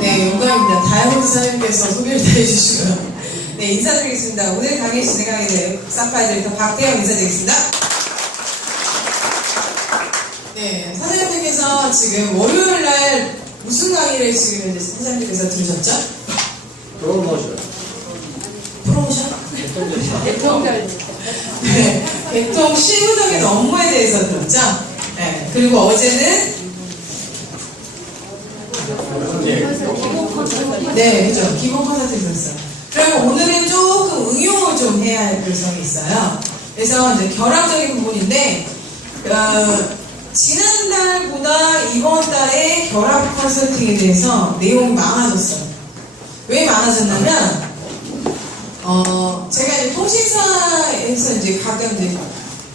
네, 영광입니다. 다이아몬드 사장님께서 소개를 해주시고요. 네, 인사드리겠습니다. 오늘 강의 진행하게 될 사파이 디렉터 박태영 인사드리겠습니다. 네, 사장님께서 지금 월요일날 무슨 강의를 지금 이제 사장님께서 들으셨죠? 프로모션. 프로모션? 네, 개통 실무적인 업무에 대해서 들었죠? 네, 그리고 어제는 네, 그죠. 기본 컨설팅 들었어요. 그럼 오늘은 조금 응용을 좀 해야 할 필요성이 있어요. 그래서 이제 결합적인 부분인데, 지난달보다 이번 달에 결합 컨설팅에 대해서 내용이 많아졌어요. 왜 많아졌냐면, 제가 이제 통신사에서 이제 가끔 이제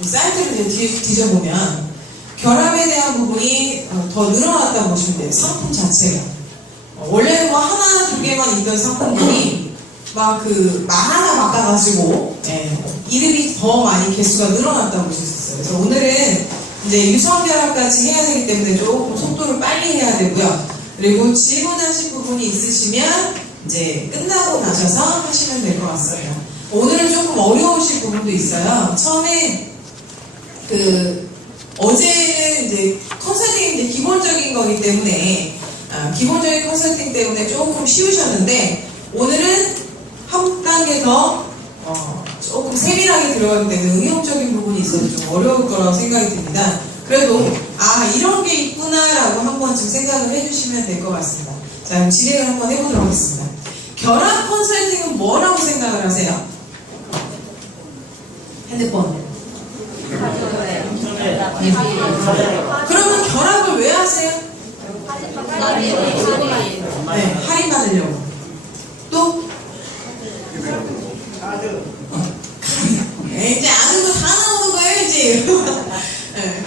사이트를 이제 뒤져보면, 결합에 대한 부분이 더 늘어났다고 보시면 돼요. 상품 자체가. 원래는 뭐 하나, 두 개만 있던 상품들이 막 하나 바꿔가지고, 이름이 더 많이 개수가 늘어났다고 보실 수 있어요. 그래서 오늘은 이제 유선결합까지 해야 되기 때문에 조금 속도를 빨리 해야 되고요. 그리고 질문하실 부분이 있으시면 이제 끝나고 나셔서 하시면 될 것 같습니다. 오늘은 조금 어려우실 부분도 있어요. 처음에 어제는 이제 컨설팅이 이제 기본적인 거기 때문에 기본적인 컨설팅 때문에 조금 쉬우셨는데 오늘은 한 단계 더 조금 세밀하게 들어가기 때문에 응용적인 부분이 있어서 좀 어려울 거라고 생각이 듭니다. 그래도 이런 게 있구나라고 한 번쯤 생각을 해주시면 될 것 같습니다. 자, 그럼 진행을 한번 해보도록 하겠습니다. 결합 컨설팅은 뭐라고 생각을 하세요? 핸드폰. 그러면 결합을 왜 하세요? 네, 할인 받으려고. 또? 이제 아는 거 다 나오는 거예요, 이제. 네.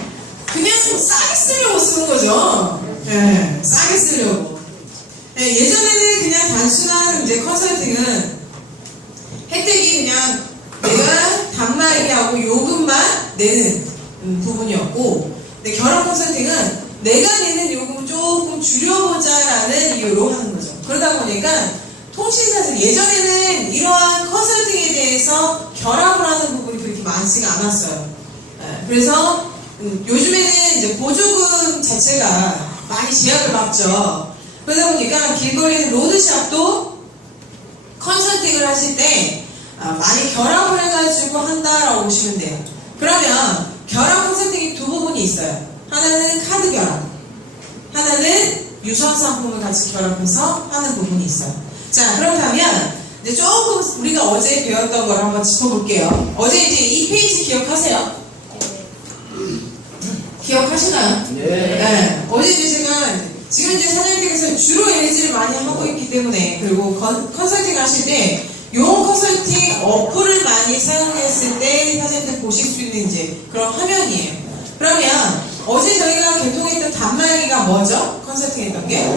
그냥 싸게 쓰려고 쓰는 거죠. 네, 싸게 쓰려고. 네, 예전에는 그냥 단순한 이제 컨설팅은 혜택이 그냥 내가 단말기하고 요금만 내는 부분이었고, 근데 결합 컨설팅은 내가 내는 요금 조금 줄여보자라는 이유로 하는 거죠. 그러다 보니까 통신사에서 예전에는 이러한 컨설팅에 대해서 결합을 하는 부분이 그렇게 많지가 않았어요. 그래서 요즘에는 이제 보조금 자체가 많이 제약을 받죠. 그러다 보니까 길거리 로드샵도 컨설팅을 하실 때 많이 결합을 해가지고 한다라고 보시면 돼요. 그러면 결합 컨설팅이 두 부분이 있어요. 하나는 카드 결합, 하나는 유선 상품을 같이 결합해서 하는 부분이 있어요. 자, 그렇다면 이제 조금 우리가 어제 배웠던 걸 한번 짚어볼게요. 어제 이제 이 페이지 기억하세요? 기억하시나요? 네. 어제 이제 제가 지금 이제 사장님께서 주로 LG를 많이 하고 있기 때문에, 그리고 컨설팅 하실 때 용 컨설팅 어플을 많이 사용했을 때 사장님들 보실 수 있는 이제 그런 화면이에요. 그러면 어제 저희가 개통했던 단말기가 뭐죠? 컨설팅 했던 게?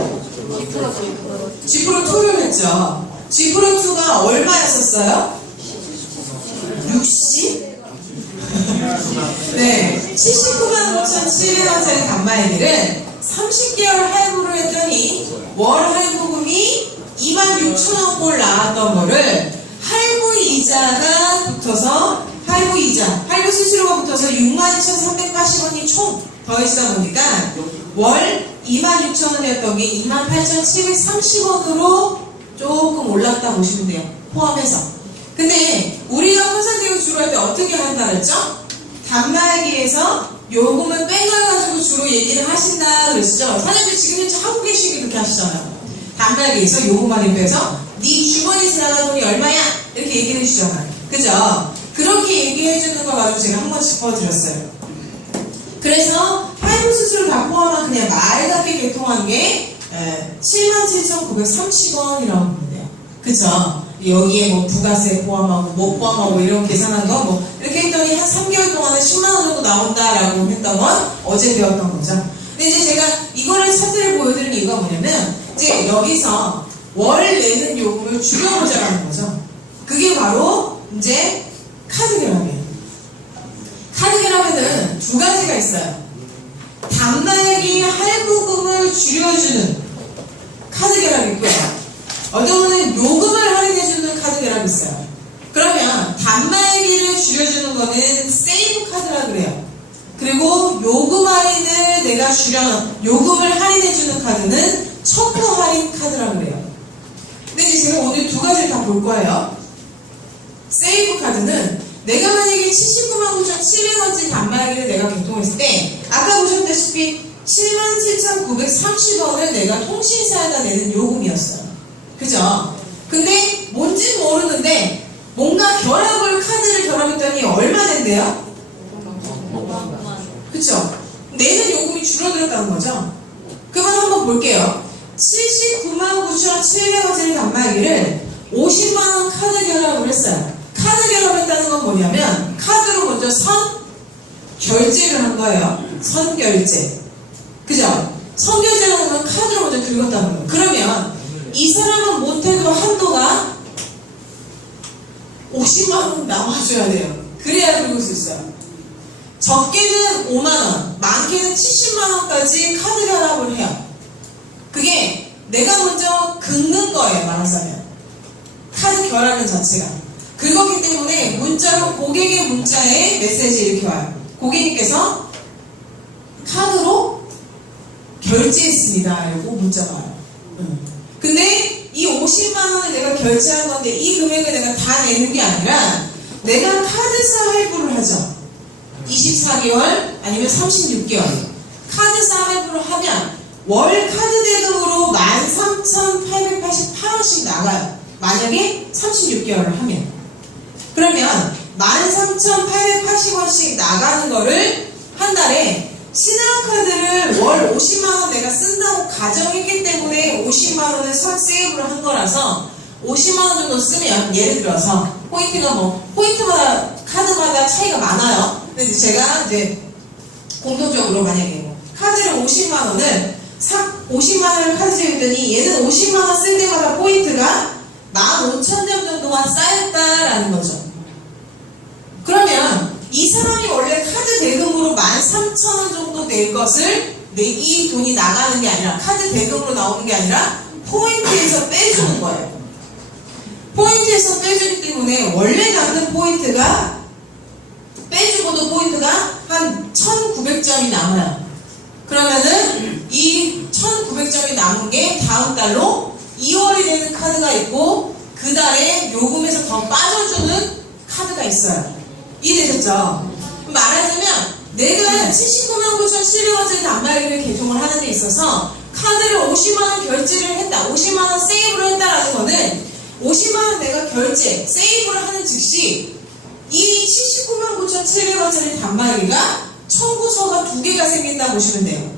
G2를 했죠. G2가 얼마였었어요? 60? 네, 79만 5,700원짜리 단말기를 30개월 할부를 했더니 월 할부금이 26,000원 꼴 나왔던 거를 할부 이자가 붙어서 할부 수수료가 붙어서 62,380원이 총 더해지다 보니까 월 26,000원이었던 게 28,730원으로 조금 올랐다 보시면 돼요. 포함해서. 근데 우리가 컨설팅을 주로 할 때 어떻게 한다 그랬죠? 단말기에서 요금을 빼가지고 주로 얘기를 하신다 그랬죠? 사장님 지금 현재 하고 계시기 그렇게 하시잖아요. 단말기에서 요금 할인 빼서 네 주머니에서 나간 돈이 얼마야? 이렇게 얘기를 해주잖아요. 그죠? 그렇게 얘기해주는 거 가지고 제가 한번 짚어드렸어요. 그래서 할부 수수료 다 포함한 그냥 맑게 개통한 게 77,930원이라고 보면 돼요. 그쵸? 여기에 뭐 부가세 포함하고 뭐 포함하고 이런 계산한 거 뭐 이렇게 했더니 한 3개월 동안에 10만원 정도 나온다라고 했던 건 어제 배웠던 거죠. 근데 이제 제가 이거를 차트를 보여드리는 이유가 뭐냐면 이제 여기서 월 내는 요금을 줄여보자라는 거죠. 그게 바로 이제 카드 결합이에요. 카드 결합에는 두 가지가 있어요. 단말기 할부금을 줄여주는 카드 결합이 줄여주는 거는 세이브 카드라 그래요. 그리고 요금 할인을 내가 요금을 할인해주는 카드는 첨부 할인 카드라 그래요. 근데 이제 제가 오늘 두 가지를 다 볼 거예요. 세이브 카드는 내가 만약에 79만 9,700원짜리 단말기를 내가 개통했을 때 아까 보셨다시피 77,930원을 내가 통신사에다 내는 요금이었어요. 그죠? 근데 뭔진 모르는데 뭔가 카드를 결합했더니 얼마 된대요? 그쵸? 내는 요금이 줄어들었다는 거죠? 그러면 한번 볼게요. 79만 9,700원짜리 단말기를 50만원 카드 결합을 했어요. 카드 결합했다는 건 뭐냐면 카드로 먼저 선 결제를 한 거예요. 선 결제. 그죠? 선 결제를 하면 카드로 먼저 긁었다는 거예요. 그러면 이 사람은 못해도 한도가 50만원 나와줘야 돼요. 그래야 긁을 수 있어요. 적게는 5만원, 많게는 70만원까지 카드 결합을 해요. 그게 내가 먼저 긁는 거예요. 말하자면 카드 결합은 자체가 긁었기 때문에 문자로 고객의 문자에 메시지 이렇게 와요. 고객님께서 카드로 결제했습니다. 이러고 문자가 와요. 근데 이 50만원을 내가 결제한 건데 이 금액을 내가 다 내는 게 아니라 내가 카드사 할부를 하죠. 24개월 아니면 36개월 카드사 할부를 하면 월 카드 대금으로 13,888원씩 나가요. 만약에 36개월을 하면. 그러면 13,880원씩 나가는 거를 한 달에 신한카드를 월 50만원 내가 쓴다고 가정했기 때문에 50만원을 선 세이브를 한 거라서 50만원 정도 쓰면 예를 들어서 포인트가 포인트마다 카드마다 차이가 많아요. 근데 제가 이제 공통적으로 만약에 카드를 50만원을 카드 세이브했더니 얘는 50만원 쓸 때마다 포인트가 15,000점 정도가 쌓였다라는 거죠. 그러면 이 사람이 원래 카드 대금으로 13,000원 정도 낼 것을 이 돈이 나가는 게 아니라 카드 대금으로 나오는 게 아니라 포인트에서 빼주는 거예요. 포인트에서 빼주기 때문에 원래 남는 포인트가 빼주고도 포인트가 한 1,900점이 남아요. 그러면은 이 1,900점이 남은 게 다음 달로 2월이 되는 카드가 있고 그 달에 요금에서 더 빠져주는 카드가 있어요. 이해되셨죠? 말하자면 내가 79만 9,700원짜리 단말기를 개통을 하는 데 있어서 카드를 50만원 결제를 했다, 50만원 세이브를 했다라는 거는 50만원 내가 결제, 세이브를 하는 즉시 이 79만 9,700원짜리 단말기가 청구서가 2개가 생긴다고 보시면 돼요.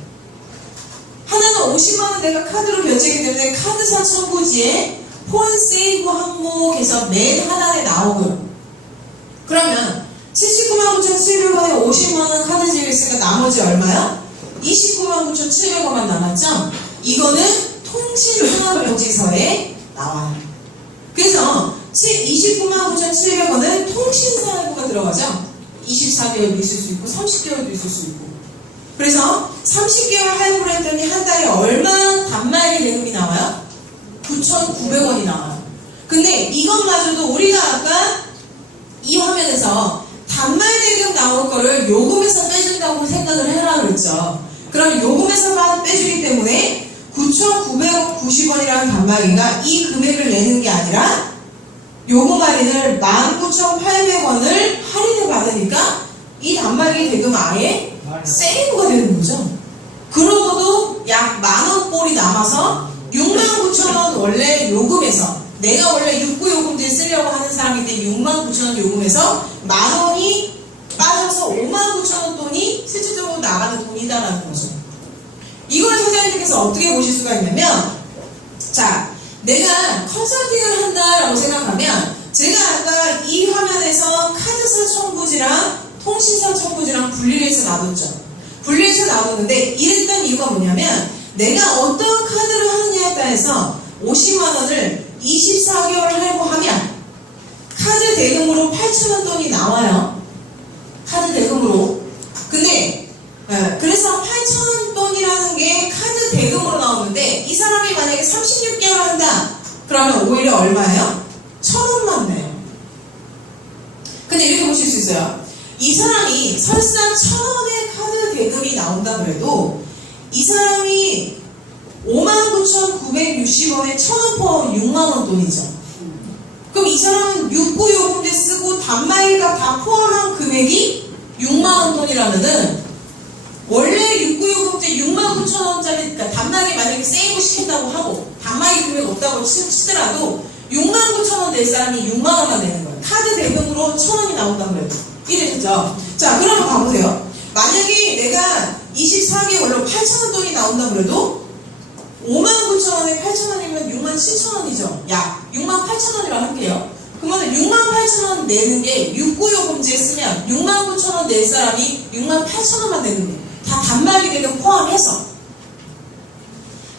하나는 50만원 내가 카드로 결제했기 때문에 카드사 청구지에 폰 세이브 항목에서 맨 하단에 나오고요. 그러면 79만 9,700원에 50만원 카드 지급했으니까 나머지 얼마요? 29만 9,700원만 남았죠? 이거는 통신사고지서에 나와요. 그래서 29만 9,700원은 통신사 할부가 들어가죠? 24개월도 있을 수 있고 30개월도 있을 수 있고. 그래서 30개월 할부를 했더니 한 달에 얼마 단말기 대금이 나와요? 9,900원이 나와요. 근데 이것마저도 우리가 아까 이 화면에서 단말 대금 나올 거를 요금에서 빼준다고 생각을 해라 그랬죠. 그럼 요금에서 빼주기 때문에 9,990원이라는 단말기가 이 금액을 내는 게 아니라 요금 할인을 19,800원을 할인을 받으니까 이 단말기 대금 아예 세이브가 되는 거죠. 그러고도 약 만원 꼴이 남아서 69,000원 원래 요금에서 내가 원래 육구요금제 쓰려고 하는 사람인데 69,000원 요금에서 만원이 빠져서 59,000원 돈이 실질적으로 나가는 돈이다라는 거죠. 이걸 사장님께서 어떻게 보실 수가 있냐면, 자, 내가 컨설팅을 한다라고 생각하면 제가 아까 이 화면에서 카드사 청구지랑 통신사 청구지랑 분리를 해서 놔뒀죠. 분리해서 놔뒀는데 이랬던 이유가 뭐냐면 내가 어떤 카드를 하느냐에 따라서 50만원을 24개월 할부하면 카드 대금으로 8,000원 돈이 나와요. 카드 대금으로. 근데 그래서 8,000원 돈이라는 게 카드 대금으로 나오는데 이 사람이 만약에 36개월 한다 그러면 오히려 얼마예요? 1,000원만 내요. 근데 이렇게 보실 수 있어요. 보세요. 이 사람이 설사 1,000원의 카드 대금이 나온다 그래도 이 사람이 59,960원에 1,000원 포함 6만원 돈이죠. 그럼 이 사람은 육구요금제 쓰고 단말기값 다 포함한 금액이 6만원 돈이라면은 원래 육구요금제 69,000원짜리 그러니까 단말기 만약에 세이브 시킨다고 하고 단말기 금액 없다고 치더라도 69,000원 낼 사람이 6만원만 내는 거예요. 카드 대금으로 1,000원이 나온다고 그래도. 이해되셨죠? 자, 그러면 가보세요. 만약에 내가 24개월로 8,000원 돈이 나온다 그래도 59,000원에 8,000원이면 67,000원이죠. 약 68,000원이라고 할게요. 그러면 68,000원 내는 게 육구요금제 쓰면 69,000원 낼 사람이 68,000원만 내는 거예요. 다 단말기 대금 포함해서.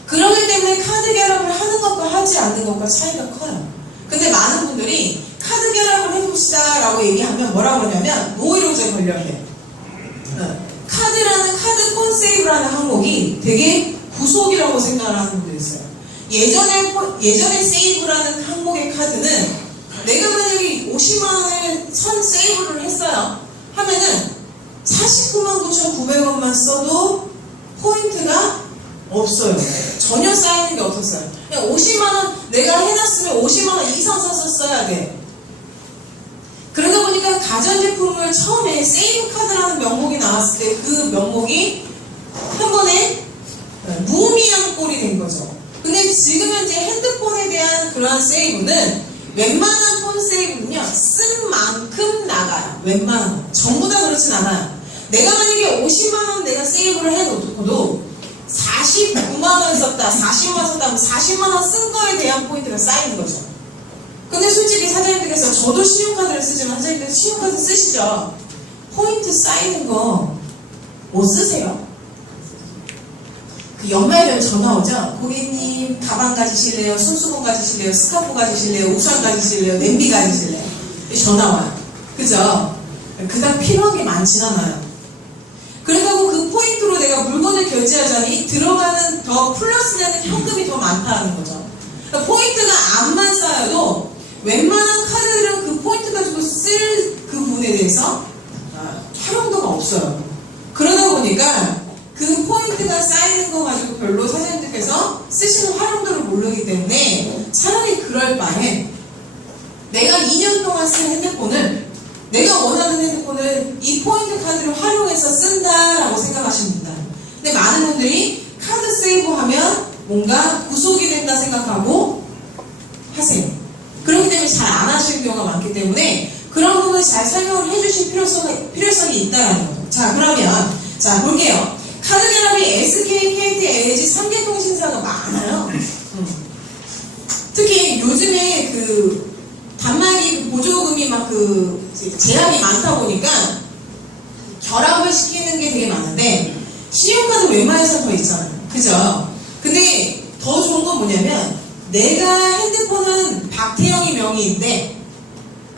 그러기 때문에 카드 결합을 하는 것과 하지 않는 것과 차이가 커요. 근데 많은 분들이 카드 결합을 해봅시다 라고 얘기하면 뭐라고 그러냐면 노이로제 걸려요. 카드라는 카드 콘세이브라는 항목이 되게 구속이라고 생각을 하는 분들이 있어요. 예전에 세이브라는 항목의 카드는 내가 만약에 50만원을 선 세이브를 했어요 하면은 499,900원만 써도 포인트가 없어요. 전혀 쌓이는 게 없었어요. 그냥 50만원 내가 해놨으면 50만원 이상 썼어야 돼. 그러다 보니까 가전제품을 처음에 세이브 카드라는 명목이 나왔을 때 그 명목이 한 번에 무의미한 꼴이 된 거죠. 근데 지금 현재 핸드폰에 대한 그러한 세이브는 웬만한 폰 세이브는요 쓴 만큼 나가요. 웬만한 전부 다 그렇진 않아요. 내가 만약에 50만원 내가 세이브를 해놓고도 49만원 썼다 40만원 썼다 하면 40만원 쓴 거에 대한 포인트가 쌓이는 거죠. 근데 솔직히 사장님들께서 저도 신용카드를 쓰지만 사장님들 신용카드 쓰시죠? 포인트 쌓이는 거 못 쓰세요? 그 연말 되면 전화 오죠? 고객님 가방 가지실래요? 손수건 가지실래요? 스카프 가지실래요? 우산 가지실래요? 냄비 가지실래요? 전화 와요. 그죠? 그닥 필요한 게 많진 않아요. 그렇다고 그 포인트로 내가 물건을 결제하자니 들어가는 더 플러스 되는 현금이 더 많다는 거죠. 그러니까 포인트가 암만 쌓여도 웬만한 카드들은 그 포인트 가지고 쓸 그 부분에 대해서 활용도가 없어요. 그러다 보니까 그 포인트가 쌓이는 거 가지고 별로 사장님들께서 쓰시는 활용도를 모르기 때문에 차라리 그럴 바에 내가 2년 동안 쓴 핸드폰을 내가 원하는 핸드폰을 이 포인트 카드를 활용해서 쓴다라고 생각하십니다. 근데 많은 분들이 카드 세이브 하면 뭔가 구속이 된다 생각하고 하세요. 그렇기 때문에 잘 안 하시는 경우가 많기 때문에 그런 부분을 잘 설명을 해주실 필요성이 있다라는 거죠. 자, 그러면 자 볼게요. 카드 결합이 SK, KT, LG 3개 통신사가 많아요. 특히 요즘에 그 단말기 보조금이 막 그 제한이 많다 보니까 결합을 시키는 게 되게 많은데 신용카드 웬만해서는 더 있잖아요. 그죠? 근데 더 좋은 건 뭐냐면 내가 핸드폰은 박태영이 명의인데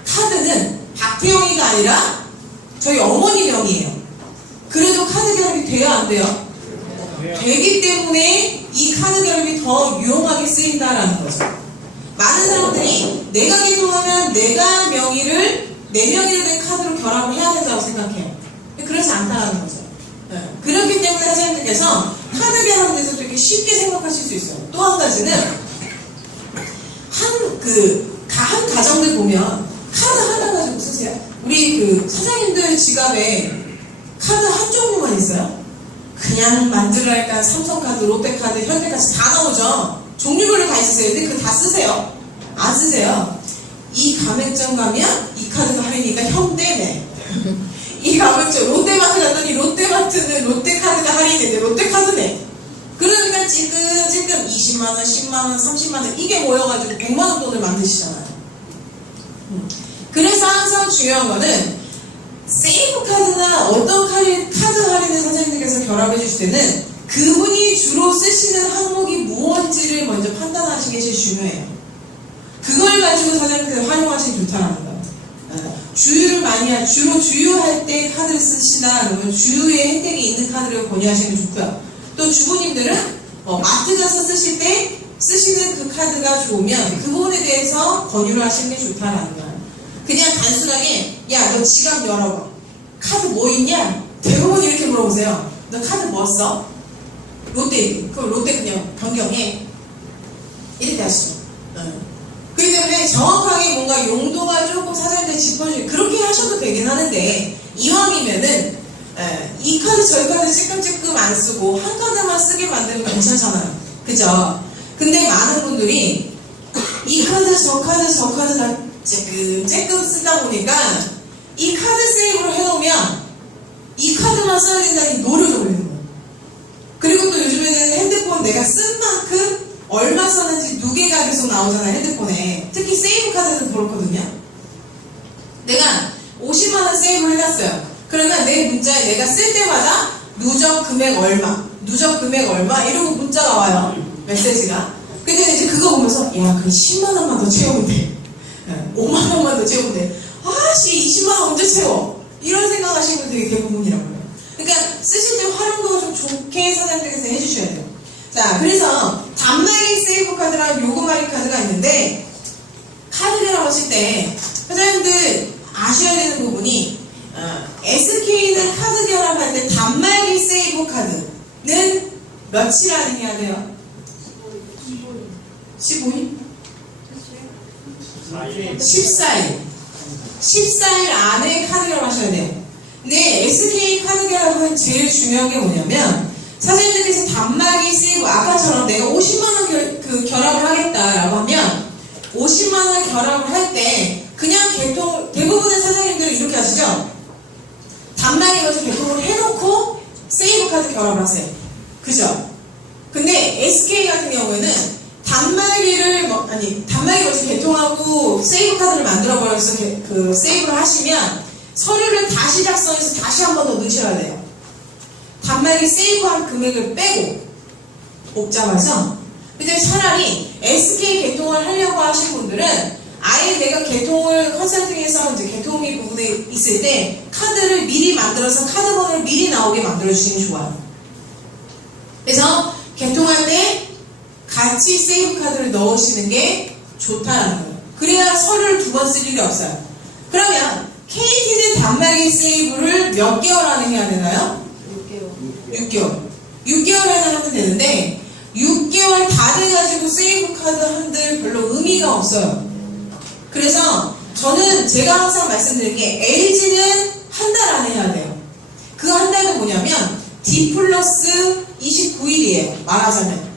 카드는 박태영이가 아니라 저희 어머니 명의예요. 그래도 카드 결합이 돼요, 안 돼요? 되기 때문에 이 카드 결합이 더 유용하게 쓰인다라는 거죠. 많은 사람들이 내가 개통하면 내가 명의를 내 명의로 된 카드로 결합을 해야 된다고 생각해요. 그렇지 않다라는 거죠. 그렇기 때문에 사장님들께서 카드 결합에 대해서 되게 쉽게 생각하실 수 있어요. 또 한 가지는 한 가정들 보면 카드 하나 가지고 쓰세요. 우리 그 사장님들 지갑에 카드 한 종류만 있어요? 그냥 만들어랄까 삼성카드, 롯데카드, 현대카드 다 나오죠. 종류별로 다 있으세요. 근데 그거 다 쓰세요? 안 쓰세요. 이 가맹점 가면 이 카드가 할인이니까 현대네. 이 가맹점 롯데마트 갔더니 롯데마트는 롯데카드가 할인인데 롯데카드네. 그러니까 지금 20만원, 10만원, 30만원 이게 모여가지고 100만원 돈을 만드시잖아요. 그래서 항상 중요한 거는 세이브 카드나 어떤 카드 할인을 사장님들께서 결합해 주실 때는 그분이 주로 쓰시는 항목이 무엇인지를 먼저 판단하시는 게 제일 중요해요. 그걸 가지고 사장님들 활용하시면 좋다는 거예요. 주유를 많이 주로 주유할 때 카드를 쓰시나 그러면 주유에 혜택이 있는 카드를 권유하시는 게 좋고요. 또 주부님들은 마트 가서 쓰실 때 쓰시는 그 카드가 좋으면 그 부분에 대해서 권유를 하시는 게 좋다라는 거예요. 그냥 단순하게 야 너 지갑 열어봐. 카드 뭐 있냐? 대부분 이렇게 물어보세요. 너 카드 뭐 써? 롯데. 그럼 롯데 그냥 변경해. 이렇게 하시죠. 그렇기 때문에 정확하게 뭔가 용도가 조금 사장님들 짚어주고 그렇게 하셔도 되긴 하는데 이왕이면은 이 카드 저 카드 찔끔찔끔 안 쓰고 한 카드만 쓰게 만들면 괜찮잖아요. 그죠? 근데 많은 분들이 이 카드 저 카드 저 카드 다 찔끔 쓰다 보니까 이 카드 세이브를 해놓으면 이 카드만 써야 된다는 노력을 걸리는 거예요. 그리고 또 요즘에는 핸드폰 내가 쓴 만큼 얼마 썼는지 누계가 계속 나오잖아요. 핸드폰에. 특히 세이브 카드는 그렇거든요. 내가 50만원 세이브를 해놨어요. 그러면 내 문자에 내가 쓸 때마다 누적 금액 얼마 이러고 문자가 와요. 메시지가. 근데 이제 그거 보면서 야 그 10만원만 더 채우면 돼. 5만원만 더 채우면 돼. 아씨 20만원 언제 채워? 이런 생각하시는 분들이 대부분이라고 해요. 그러니까 쓰실 때 활용도가 좀 좋게 사장님께서 해주셔야 돼요. 자, 그래서 단말기 세이브 카드랑 요금 할인 카드가 있는데 카드 결합하실 때 사장님들 아셔야 되는 부분이 SK는 카드 결합할 때 단말기 세이브 카드는 며칠 안에 해야 돼요? 15일? 14일. 14일 안에 카드 결합하셔야 돼요. 근데 SK 카드 결합은 제일 중요한 게 뭐냐면 사장님들께서 단말기 세이브 아까처럼 내가 50만원 결합을 하겠다라고 하면 50만원 결합을 할 때 그냥 대부분의 사장님들은 이렇게 하시죠. 단말기 가지고 개통을 해놓고 세이브 카드 결합을 하세요. 그죠? 근데 SK 같은 경우에는 단말기를 단말기 가지고 개통하고 세이브 카드를 만들어버려서 세이브를 하시면 서류를 다시 작성해서 다시 한 번 더 넣으셔야 돼요. 단말기 세이브한 금액을 빼고 복잡하죠? 근데 차라리 SK 개통을 하려고 하신 분들은 아예 내가 개통을 컨설팅해서 이제 개통이 부분에 있을 때 카드를 미리 만들어서 카드 번호를 미리 나오게 만들어주시면 좋아요. 그래서 개통할 때 같이 세이브 카드를 넣으시는 게 좋다라는 거예요. 그래야 서류를 두 번 쓸 일이 없어요. 그러면 KT는 단말기 세이브를 몇 개월 안에 해야 되나요? 6개월. 6개월 안에 하면 되는데 6개월 다 돼가지고 세이브 카드 한들 별로 의미가 없어요. 그래서 저는 제가 항상 말씀드린 게 LG는 한 달 안에 해야 돼요. 그 한 달은 뭐냐면 D 플러스 29일이에요. 말하자면.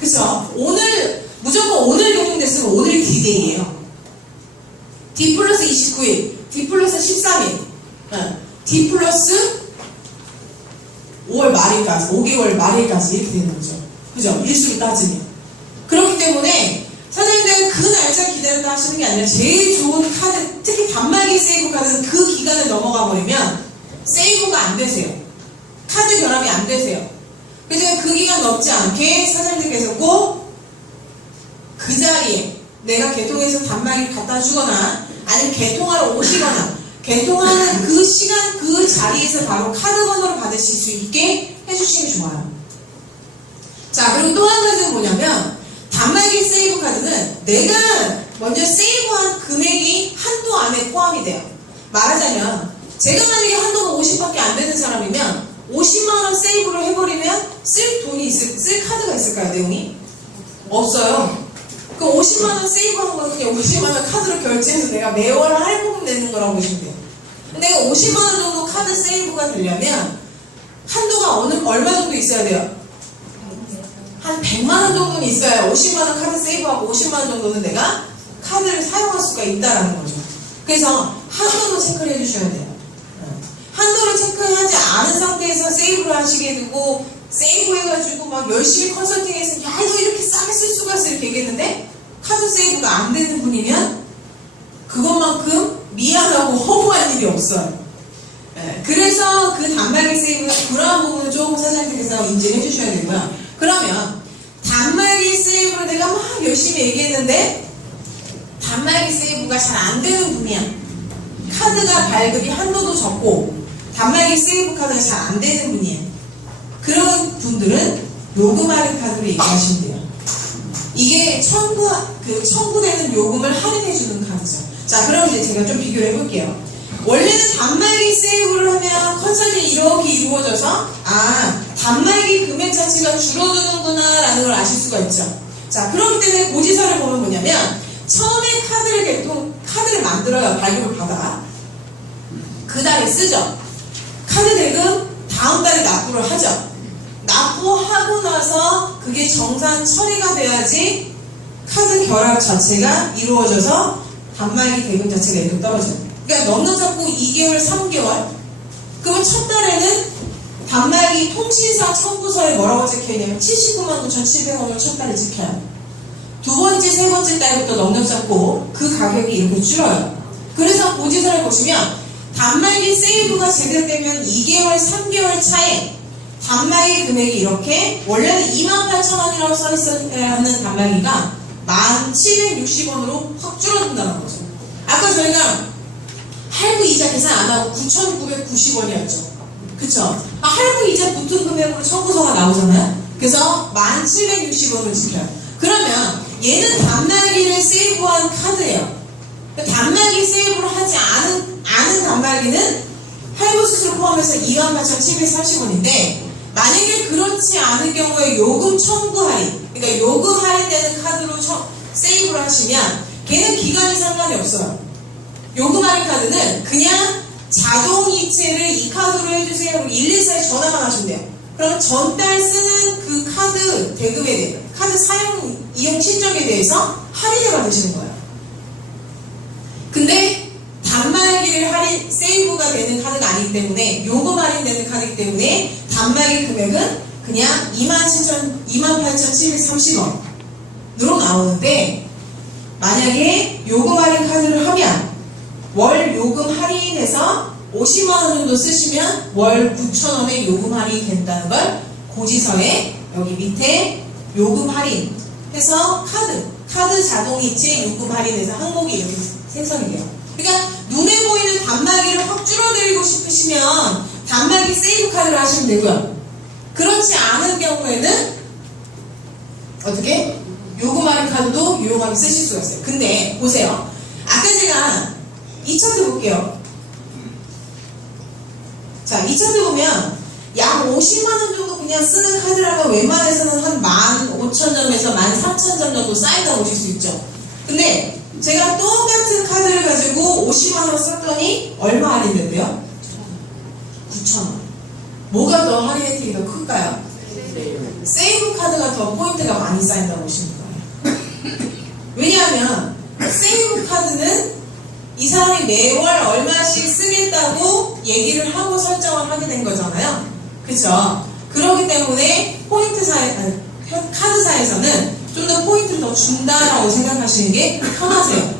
그쵸? 무조건 오늘 개통됐으면 오늘 디데이예요. D 플러스 29일, D 플러스 13일, D 플러스 5월 말일까지, 5개월 말일까지 이렇게 되는 거죠. 그죠? 일수를 따지면. 그렇기 때문에 사장님들은 그 날짜 기다렸다 하시는 게 아니라 제일 좋은 카드, 특히 단말기 세이브 카드는 그 기간을 넘어가 버리면 세이브가 안 되세요. 카드 결합이 안 되세요. 그래서 그 기간 넘지 않게 사장님들께서 꼭 그 자리에 내가 개통해서 단말기 갖다 주거나 아니면 개통하러 오시거나 개통하는 그 시간 그 자리에서 바로 카드 번호를 받으실 수 있게 해주시면 좋아요. 자, 그리고 또 한 가지는 뭐냐면 단말기 세이브 카드는 내가 먼저 세이브한 금액이 한도 안에 포함이 돼요. 말하자면 제가 만약에 한도가 50밖에 안 되는 사람이면 50만원 세이브를 해버리면 쓸 카드가 있을까요? 내용이? 없어요. 그 50만원 세이브한 거는 그냥 50만원 카드로 결제해서 내가 매월 할부금 내는 거라고 보시면 돼요. 내가 50만원 정도 카드 세이브가 되려면 한도가 얼마 정도 있어야 돼요? 한 100만원 정도는 있어야 50만원 카드 세이브하고 50만원 정도는 내가 카드를 사용할 수가 있다라는 거죠. 그래서 한도도 체크를 해주셔야 돼요. 한도를 체크하지 않은 상태에서 세이브를 하시게 되고 세이브 해가지고 막 열심히 컨설팅해서 야 이거 이렇게 싸게 쓸 수가 있어 이렇게 얘기했는데 카드 세이브가 안 되는 분이면 그것만큼 미안하고 허무한 일이 없어요. 그래서 그 단말기 세이브가 그러한 부분을 조금 사장님께서 인지를 해주셔야 되고요. 그러면 단말기 세이브를 내가 막 열심히 얘기했는데 단말기 세이브가 잘 안 되는 분이야. 카드가 발급이 한도도 적고 단말기 세이브 카드가 잘 안 되는 분이에요. 그런 분들은 요금 할인 카드로 얘기하시면 돼요. 이게 청구되는 요금을 할인해주는 카드죠. 자, 그럼 이제 제가 좀 비교를 해볼게요. 원래는 단말기 세이브를 하면 컨설팅이 이렇게 이루어져서 단말기 금액 자체가 줄어드는구나 라는 걸 아실 수가 있죠. 자, 그렇기 때문에 고지서를 보면 뭐냐면 처음에 카드를 만들어요. 발급을 받아. 그 달에 쓰죠. 카드 대금 다음 달에 납부를 하죠. 납부하고 나서 그게 정산 처리가 돼야지 카드 결합 자체가 이루어져서 단말기 대금 자체가 이렇게 떨어져요. 그러니까 넉넉잡고 2개월, 3개월. 그러면 첫 달에는 단말기 통신사 청구서에 뭐라고 찍혀있냐면 79만 9,700원을 첫 달에 찍혀요. 두 번째, 세 번째 달부터 넉넉잡고 그 가격이 이렇게 줄어요. 그래서 고지서를 보시면 단말기 세이브가 제대로 되면 2개월, 3개월 차에 단말기 금액이 이렇게 원래는 28,000원이라고 써있어야 하는 단말기가 1,760원으로 확 줄어든다는 거죠. 아까 저희가 할부 이자 계산 안 하고 9,990원이었죠. 그쵸? 할부 이자 붙은 금액으로 청구서가 나오잖아요. 그래서 1,760원을 지켜요. 그러면 얘는 단말기를 세이브한 카드예요. 단말기 세이브를 하지 않은 단말기는 할부 수수료 포함해서 28,730원인데 만약에 그렇지 않은 경우에 요금 청구 할인, 그러니까 요금 할인되는 카드로 세이브를 하시면 걔는 기간이 상관이 없어요. 요금 할인 카드는 그냥 자동이체를 이 카드로 해주세요. 114에 전화만 하시면 돼요. 그럼 전달 쓰는 그 카드 대금에 대해, 카드 사용, 이용 실적에 대해서 할인을 받으시는 거예요. 근데 단말기를 세이브가 되는 카드가 아니기 때문에 요금 할인되는 카드이기 때문에 단말기 금액은 그냥 28,730원으로 나오는데 만약에 요금 할인 카드를 하면 월 요금 할인해서 50만원 정도 쓰시면 월 9,000원의 요금 할인이 된다는 걸 고지서에 여기 밑에 요금 할인 해서 카드 자동이체 요금 할인해서 항목이 이렇게 생성이 돼요. 그러니까 눈에 보이는 단말기를 확 줄어들이고 싶으시면 단말기 세이브 카드를 하시면 되고요. 그렇지 않은 경우에는 어떻게? 요금 할인 카드도 유용하게 쓰실 수가 있어요. 근데 보세요. 아까 제가 이 차트 볼게요. 자, 이 차트 보면 약 50만원 정도 그냥 쓰는 카드라면 웬만해서는 한 15,000점에서 13,000점 정도 쌓인다고 보실 수 있죠. 근데 제가 똑같은 카드를 가지고 50만원 썼더니 얼마 할인된대요? 9,000원. 뭐가 더 할인 혜택이 더 클까요? 세이브 카드가 더 포인트가 많이 쌓인다고 보시는 거예요. 왜냐하면 세이브 카드는 이 사람이 매월 얼마씩 쓰겠다고 얘기를 하고 설정을 하게 된 거잖아요. 그쵸? 그렇기 때문에 카드사에서는 좀 더 포인트를 더 준다라고 생각하시는 게 편하세요.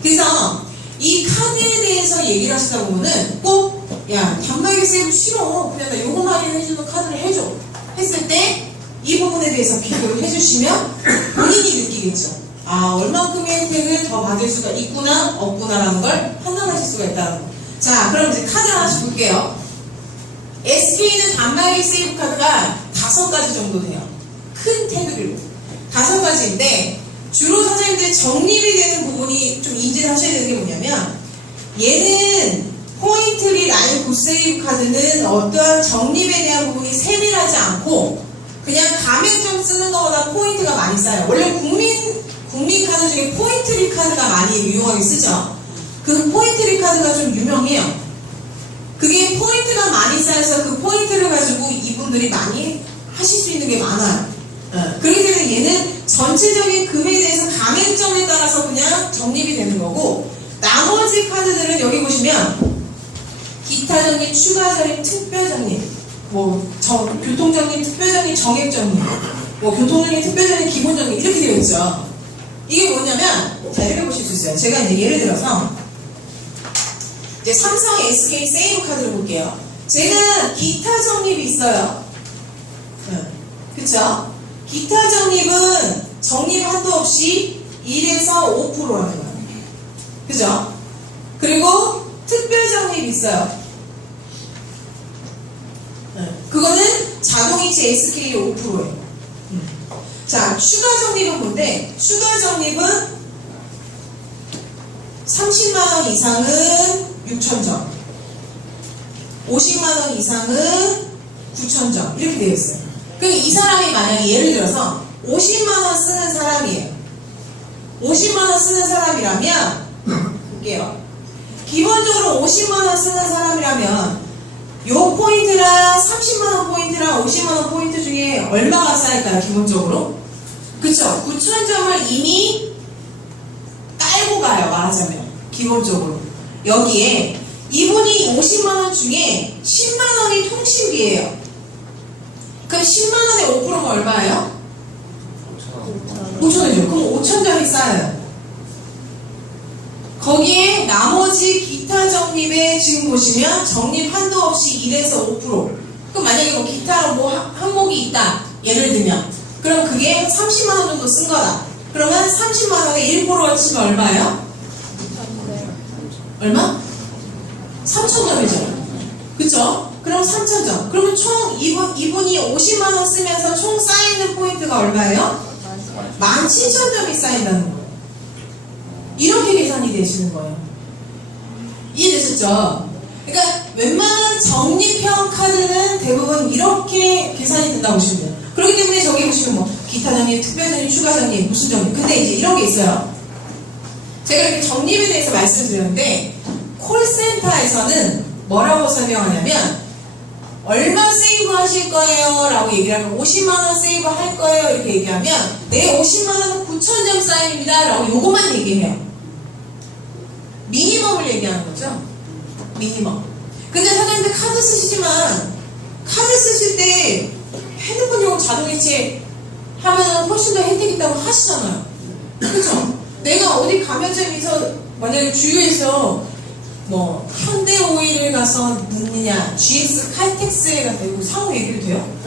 그래서 이 카드에 대해서 얘기를 하시다 보면은 꼭, 야, 단말기 세이브 싫어. 그냥 나 요금 할인 해주는 카드를 해줘. 했을 때 이 부분에 대해서 비교를 해주시면 본인이 느끼겠죠. 얼만큼의 혜택을 더 받을 수가 있구나, 없구나라는 걸 판단하실 수가 있다는 거. 자, 그럼 이제 카드 하나씩 볼게요. SK는 단말기 세이브 카드가 5가지 정도 돼요. 큰 테두리로. 5가지인데, 주로 사장님들이 정립이 되는 부분이 좀 인지를 하셔야 되는 게 뭐냐면, 얘는 포인트리 라인 굿세이브 카드는 어떠한 정립에 대한 부분이 세밀하지 않고, 그냥 가맹점 쓰는 것보다 포인트가 많이 쌓여요. 원래 국민 카드 중에 포인트리 카드가 많이 유용하게 쓰죠. 그 포인트리 카드가 좀 유명해요. 그게 포인트가 많이 쌓여서 그 포인트를 가지고 이분들이 많이 하실 수 있는 게 많아요. 그렇기 때문에 얘는 전체적인 금액에 대해서 가맹점에 따라서 그냥 적립이 되는 거고, 나머지 카드들은 여기 보시면 기타 적립, 추가 적립, 특별 적립, 교통 적립, 특별 적립, 정액 적립, 교통 적립, 특별 적립, 기본 적립 이렇게 되어 있죠. 이게 뭐냐면, 자, 이렇게 보실 수 있어요. 제가 이제 예를 들어서 이제 삼성 SK 세이브 카드를 볼게요. 제가 기타 적립이 있어요. 그쵸? 기타 적립은 적립 한도 없이 1에서 5%라는 거예요. 그죠? 그리고 특별 적립이 있어요. 그거는 자동이체 SK 5%예요. 자, 추가 적립은 뭔데? 추가 적립은 30만원 이상은 6,000점, 50만원 이상은 9,000점 이렇게 되어 있어요. 그럼 이 사람이 만약에 예를 들어서 50만원 쓰는 사람이에요. 50만원 쓰는 사람이라면 볼게요. 기본적으로 50만원 쓰는 사람이라면 요 포인트랑 30만원 포인트랑 50만원 포인트 중에 얼마가 쌓일까요? 기본적으로? 그쵸? 9,000점을 이미 깔고 가요. 말하자면 기본적으로 여기에 이분이 50만원 중에 10만원이 통신비예요. 그럼 10만원의 5%가 얼마예요? 5,000원이죠. 그럼 5,000점이 쌓여요. 거기에 나머지 기타 적립에 지금 보시면 적립 한도 없이 1에서 5%. 그럼 만약에 뭐 기타로 뭐 항목이 있다. 예를 들면. 그럼 그게 30만원 정도 쓴 거다. 그러면 30만원에 1%가 치면 얼마예요? 얼마? 3,000점이죠. 그쵸? 그럼 3,000점. 그러면 총 이분이 50만원 쓰면서 총 쌓이는 포인트가 얼마예요? 17,000점이 쌓인다는 거예요. 이렇게 계산이 되시는 거예요. 이해되셨죠? 그러니까 웬만한 적립형 카드는 대부분 이렇게 계산이 된다고 보시면 돼요. 그렇기 때문에 저기 보시면 뭐 기타 적립, 특별 적립, 추가 적립, 무슨 적립. 근데 이제 이런 게 있어요. 제가 이렇게 적립에 대해서 말씀드렸는데 콜센터에서는 뭐라고 설명하냐면 얼마 세이브 하실 거예요? 라고 얘기를 하면 50만원 세이브 할 거예요. 이렇게 얘기하면 내 50만원은 9,000점 쌓입니다. 라고 요것만 얘기해요. 미니멈을 얘기하는 거죠. 미니멈. 근데 사장님들 카드 쓰시지만 카드 쓰실 때 핸드폰용으로 자동이체 하면 훨씬 더 혜택 있다고 하시잖아요. 그렇죠? 내가 어디 가면점에서 만약에 주유에서 뭐 현대오일을 가서 넣느냐, GX 칼텍스에 가서 이거 상호 얘기도 돼요?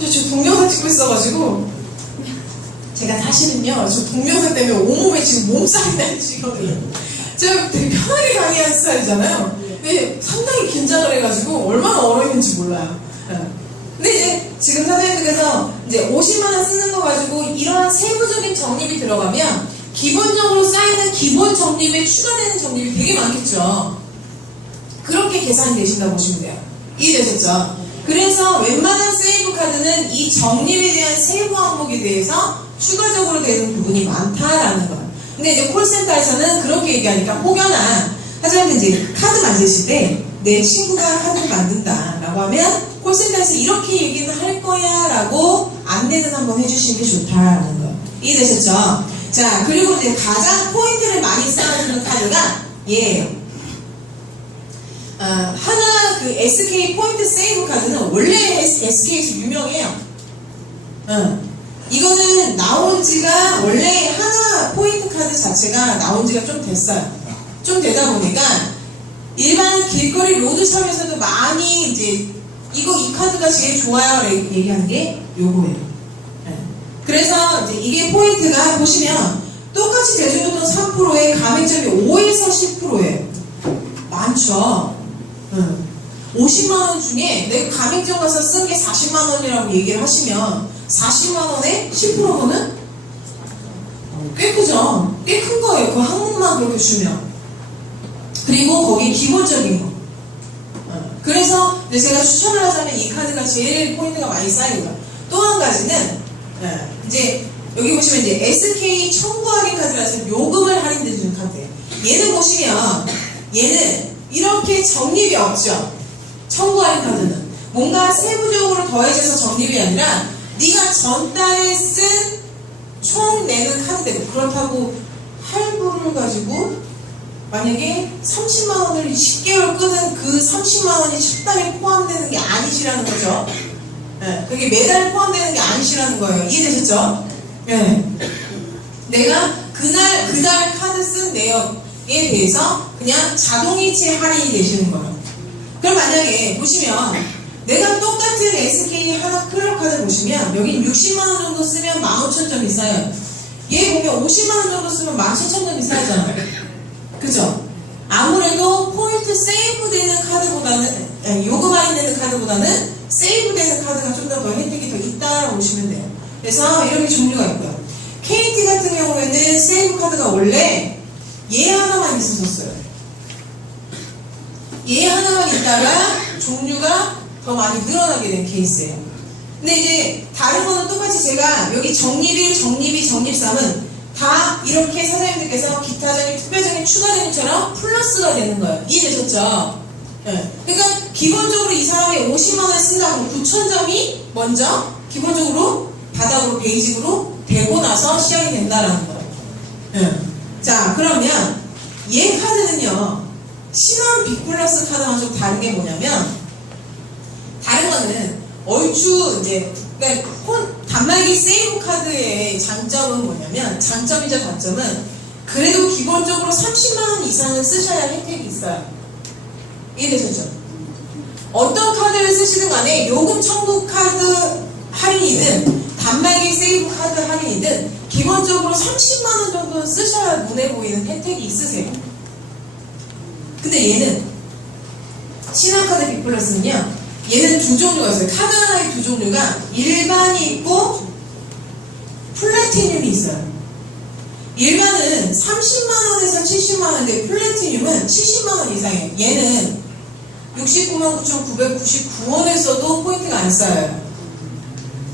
저 동영상 찍고 있어가지고 제가 사실은요 저 동영상 때문에 온몸에 지금 몸살이 나시거든요. 제가 되게 편하게 강의하는 스타일이잖아요. 근데 상당히 긴장을 해가지고 얼마나 얼어있는지 몰라요. 근데 이제 지금 사장님께서 이제 50만원 쓰는 거 가지고 이러한 세부적인 적립이 들어가면 기본적으로 쌓이는 기본 적립에 추가되는 적립이 되게 많겠죠. 그렇게 계산이 되신다고 보시면 돼요. 이해되셨죠? 그래서 웬만한 세이브 카드는 이 적립에 대한 세부 항목에 대해서 추가적으로 되는 부분이 많다라는 거예요. 근데 이제 콜센터에서는 그렇게 얘기하니까 혹여나 하지만 이제 카드 만드실 때 내 친구가 카드를 만든다라고 하면 콜센터에서 이렇게 얘기는 할 거야 라고 안내는 한번 해주시는 게 좋다라는 거예요. 이해되셨죠? 자, 그리고 이제 가장 포인트를 많이 쌓아주는 카드가 얘예요. 하나 그 SK 포인트 세이브 카드는 원래 SK에서 유명해요. 이거는 나온 지가 원래 하나 포인트 카드 자체가 나온 지가 좀 됐어요. 좀 되다 보니까 일반 길거리 로드샵에서도 많이 이제 이 카드가 제일 좋아요 얘기하는 게 요거예요. 그래서 이제 이게 포인트가 보시면 똑같이 대중교통 3%에 가맹점이 5에서 10%예요. 많죠. 50만원 중에 내가 가맹점 가서 쓴 게 40만원이라고 얘기를 하시면 40만원에 10%는 꽤 크죠. 꽤 큰 거예요. 그 항목만 그렇게 주면. 그리고 거기 기본적인 거. 그래서 제가 추천을 하자면 이 카드가 제일 포인트가 많이 쌓이고요. 또 한 가지는 이제 여기 보시면 이제 SK 청구 할인 카드라서 요금을 할인해 주는 카드예요. 얘는 보시면 얘는 이렇게 적립이 없죠. 청구 할인 카드는 뭔가 세부적으로 더해져서 적립이 아니라 네가 전달에 쓴 총 내는 카드대로. 그렇다고 할부를 가지고 만약에 30만원을 10개월 끄는 그 30만원이 첫 달에 포함되는 게 아니시라는 거죠. 그게 매달 포함되는 게 아니시라는 거예요. 이해되셨죠? 내가 그달 카드 쓴 내역에 대해서 그냥 자동이체 할인이 되시는 거예요. 그럼 만약에 보시면 내가 똑같은 SK 하나 클럽 카드 보시면 여기 60만원 정도 쓰면 15,000점이 쌓여요. 얘 보면 50만원 정도 쓰면 17,000점이 쌓이잖아요. 그죠? 아무래도 포인트 세이브 되는 카드보다는 요금 할인되는 카드보다는 세이브 되는 카드가 좀 더 혜택이 더 있다라고 보시면 돼요. 그래서 이렇게 종류가 있고요. KT 같은 경우에는 세이브 카드가 원래 얘 하나만 있으셨어요. 얘 하나만 있다가 종류가 더 많이 늘어나게 된 케이스예요. 근데 이제 다른 거는 똑같이 제가 여기 정립 1, 정립 2, 정립 3은 다 이렇게 선생님들께서 기타적인 특별적인 추가적인처럼 플러스가 되는 거예요. 이해되셨죠? 네. 그러니까 기본적으로 이 사람이 50만원 쓴다고 9,000점이 먼저 기본적으로 바닥으로 베이직으로 되고 나서 시작이 된다라는 거예요. 네. 자, 그러면 얘 카드는요, 신원 빅플러스 카드랑 좀 다른 게 뭐냐면, 다른 거는 얼추 이제 그러니까 단말기 세이브 카드의 장점은 뭐냐면, 장점이자 단점은 그래도 기본적으로 30만원 이상은 쓰셔야 혜택이 있어요. 이해되셨죠? 어떤 카드를 쓰시든 간에 요금 청구 카드 할인이든 단말기 세이브 카드 할인이든 기본적으로 30만원 정도는 쓰셔야 눈에 보이는 혜택이 있으세요. 근데 얘는 신한카드 빅플러스는요, 얘는 두 종류가 있어요. 카드 하나의 두 종류가 일반이 있고 플래티늄이 있어요. 일반은 30만원에서 70만원인데 플래티늄은 70만원 이상이에요. 얘는 699,999원에서도 포인트가 안 쌓여요.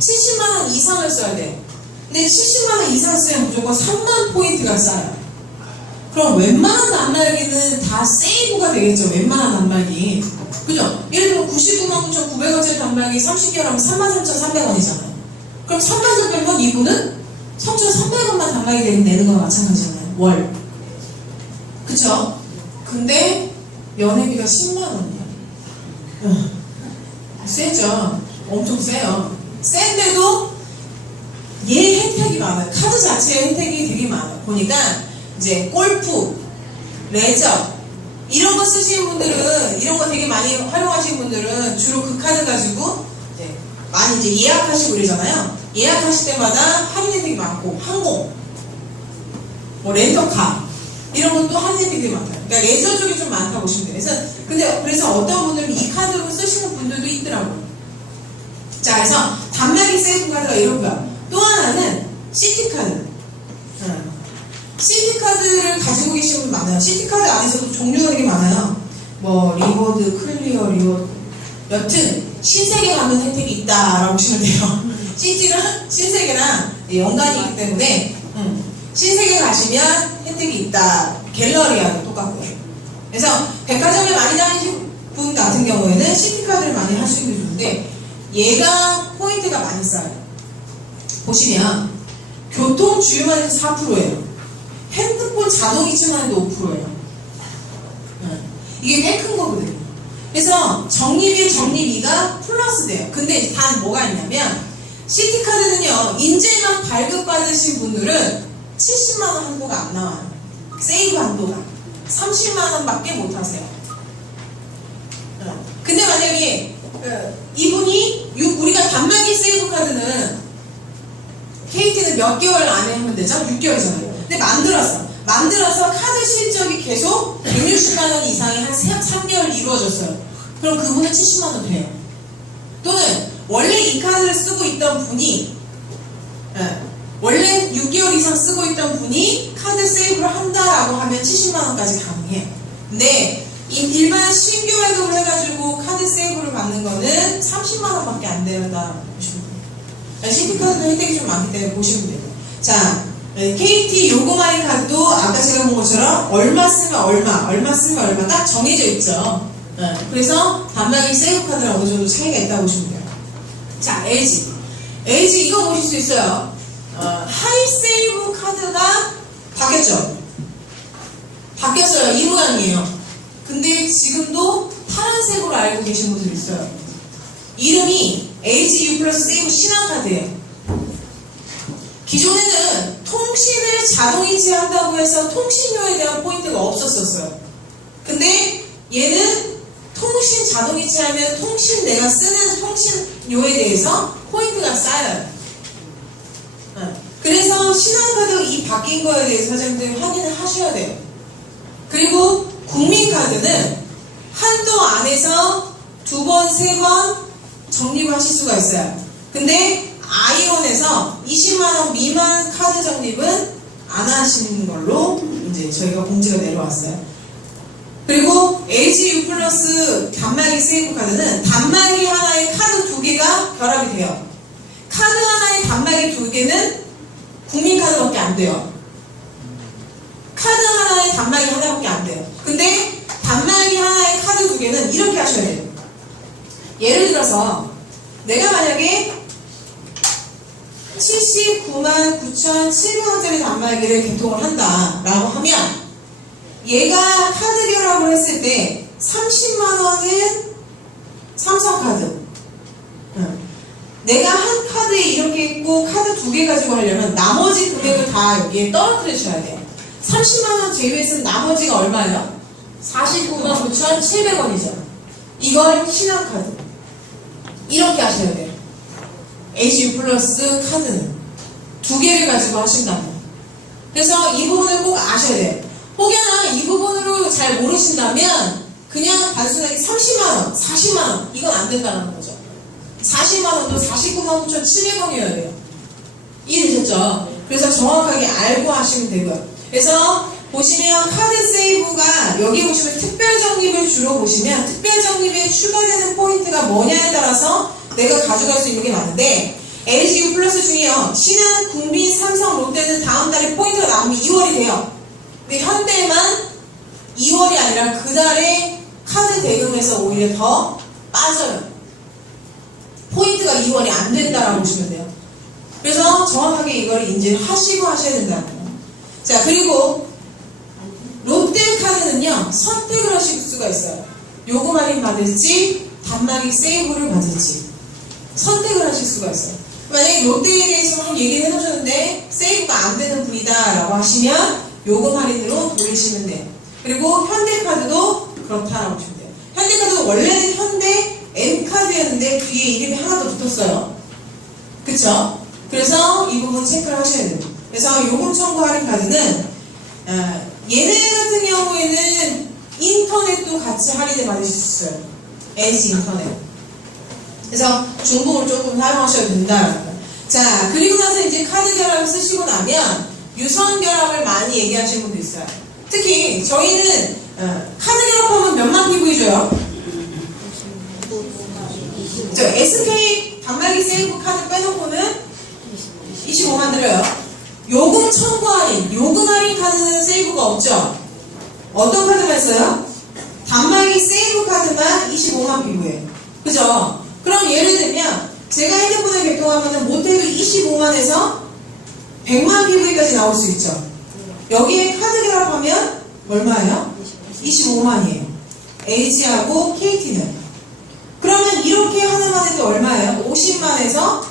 70만원 이상을 써야 돼요. 근데 70만원 이상 쓰면 무조건 3만 포인트가 쌓여요. 그럼 웬만한 단말기는 다 세이브가 되겠죠. 웬만한 단말기. 그죠? 예를 들면 999,900원짜리 단말기 30개월 하면 33,300원이잖아요. 그럼 3,300원 이분은 3,300원만 단말기 내는 거랑 마찬가지잖아요. 월. 그쵸? 근데 연회비가 10만원이야. 세죠? 엄청 세요. 센데도 얘 혜택이 많아요. 카드 자체의 혜택이 되게 많아요. 보니까 이제 골프, 레저 이런 거 쓰시는 분들은, 이런 거 되게 많이 활용하시는 분들은 주로 그 카드 가지고 이제 많이 이제 예약하시고 그러잖아요. 예약하실 때마다 할인 혜택이 많고, 항공, 뭐 렌터카 이런 것도 할인 혜택이 많아요. 그러니까 레저 쪽이 좀 많다고 보시면 돼요. 그래서 어떤 분들은 이 카드로 쓰시는 분들도 있더라고요. 자, 그래서 단말기 세이브 카드가 이런 거야. 또 하나는 시티카드. 시티카드를 가지고 계신 분 많아요. 시티카드 안에서도 종류가 되게 많아요. 뭐 리워드, 클리어, 리워드. 여튼 신세계 가면 혜택이 있다라고 보시면 돼요. 시티랑 신세계랑 연관이 있기 때문에 신세계 가시면 혜택이 있다. 갤러리아도 똑같고요. 그래서 백화점에 많이 다니신 분 같은 경우에는 시티카드를 많이 하시는 게 좋은데, 얘가 포인트가 많이 쌓여요. 보시면 교통 주유만 해도 4%예요. 핸드폰 자동이체만 해도 5%예요. 이게 꽤 큰 거거든요. 그래서 적립 1, 적립 2가 플러스 돼요. 근데 단 뭐가 있냐면, 시티카드는요, 인제만 발급받으신 분들은 70만원 한도가 안 나와요. 세이브 한도가 30만원 밖에 못 하세요. 근데 만약에 이분이 우리가 단말기 세이브 카드는 KT는 몇 개월 안에 하면 되죠? 6개월이잖아요. 근데 만들어서 카드 실적이 계속 160만원 이상이 한 3개월 이루어졌어요. 그럼 그분은 70만원 돼요. 또는 원래 이 카드를 쓰고 있던 분이 원래 6개월 이상 쓰고 있던 분이 카드 세이브를 한다라고 하면 70만원까지 가능해요. 근데 일반 신규 발급을 해가지고 카드 세이브를 받는 거는 30만원밖에 안 된다라고 보시면 돼요. 시티카드도 혜택이 좀 많기 때문에 보시면 돼요. 자, KT 요금할인 카드도 아까 제가 본 것처럼 얼마 쓰면 얼마 쓰면 얼마 딱 정해져 있죠. 그래서 단말기 세이브 카드랑 어느 정도 차이가 있다고 보시면 돼요. 자, LG 이거 보실 수 있어요. 하이 세이브 카드가 바뀌었죠. 바뀌었어요. 이 모양이에요. 근데 지금도 파란색으로 알고 계신 분들 있어요. 이름이 LG U 플러스 세이브 신한카드예요. 기존에는 통신을 자동이체한다고 해서 통신료에 대한 포인트가 없었어요. 근데 얘는 통신 자동이체하면 내가 쓰는 통신료에 대해서 포인트가 쌓여요. 그래서 신한카드 이 바뀐 거에 대해서 사장님들 확인을 하셔야 돼요. 그리고 국민카드는 한도 안에서 2번, 3번 적립하실 수가 있어요. 근데 아이온에서 20만원 미만 카드 적립은 안 하시는 걸로 이제 저희가 공지가 내려왔어요. 그리고 LG U 플러스 단말기 세이브 카드는 단말기 하나에 카드 2개가 결합이 돼요. 카드 하나에 단말기 2개는 국민카드밖에 안 돼요. 카드 하나에 단말기 하나밖에 안 돼요. 근데 단말기 하나에 카드 2개는 이렇게 하셔야 돼요. 예를 들어서 내가 만약에 79만 9,700원짜리 단말기를 개통을 한다 라고 하면 얘가 카드 결합을 했을 때 30만원은 삼성카드, 내가 한 카드에 이렇게 있고 카드 2개 가지고 하려면 나머지 금액을 다 여기에 떨어뜨려 줘야 돼요. 30만원 제외했으면 나머지가 얼마예요? 49만 9,700원이죠. 이걸 신한카드 이렇게 하셔야 돼요. LG U 플러스 카드는 2개를 가지고 하신다면. 그래서 이 부분을 꼭 아셔야 돼요. 혹여나 이 부분으로 잘 모르신다면 그냥 단순하게 30만원, 40만원 이건 안 된다는 거죠. 40만원도 49만 9,700원이어야 돼요. 이해되셨죠? 그래서 정확하게 알고 하시면 되고요. 그래서 보시면 카드 세이브가 여기 보시면 특별 적립을 주로 보시면 특별 적립에 추가되는 포인트가 뭐냐에 따라서 내가 가져갈 수 있는 게 많은데 LG U 플러스 중에요. 신한, 국민, 삼성, 롯데는 다음 달에 포인트가 나오면 2월이 돼요. 근데 현대만 2월이 아니라 그 달에 카드 대금에서 오히려 더 빠져요. 포인트가 2월이 안 된다라고 보시면 돼요. 그래서 정확하게 이걸 인지를 하시고 하셔야 된다는 거예요. 자, 그리고 롯데카드는요 선택을 하실 수가 있어요. 요금 할인 받을지 단말기 세이브를 받을지 선택을 하실 수가 있어요. 만약에 롯데에 대해서는 얘기를 해놓으셨는데 세이브가 안 되는 분이다 라고 하시면 요금 할인으로 돌리시면 돼요. 그리고 현대카드도 그렇다라고 보시면 돼요. 현대카드 원래는 현대 M카드였는데 뒤에 이름이 하나 더 붙었어요. 그쵸? 그래서 이 부분 체크를 하셔야 돼요. 그래서 요금 청구 할인 카드는 얘네 같은 경우에는 인터넷도 같이 할인을 받으실 수 있어요. LG 인터넷. 그래서 중복을 조금 사용하셔도 된다. 자, 그리고 나서 이제 카드 결합을 쓰시고 나면 유선 결합을 많이 얘기하시는 분도 있어요. 특히 저희는 카드 결합하면 몇만 PV 줘요? 저 SK 단말기 세이브 카드 빼놓고는 25만 드려요. 요금 청구 할인, 요금 할인 카드는 세이브가 없죠? 어떤 카드만 써요? 단말기 세이브 카드만 25만 PV예요. 그죠? 그럼 예를 들면 제가 핸드폰을 개통하면 못해도 25만에서 100만 PV까지 나올 수 있죠. 여기에 카드 결합하면 얼마예요? 25만이에요. LG하고 KT는. 그러면 이렇게 하나만 해도 얼마예요? 50만에서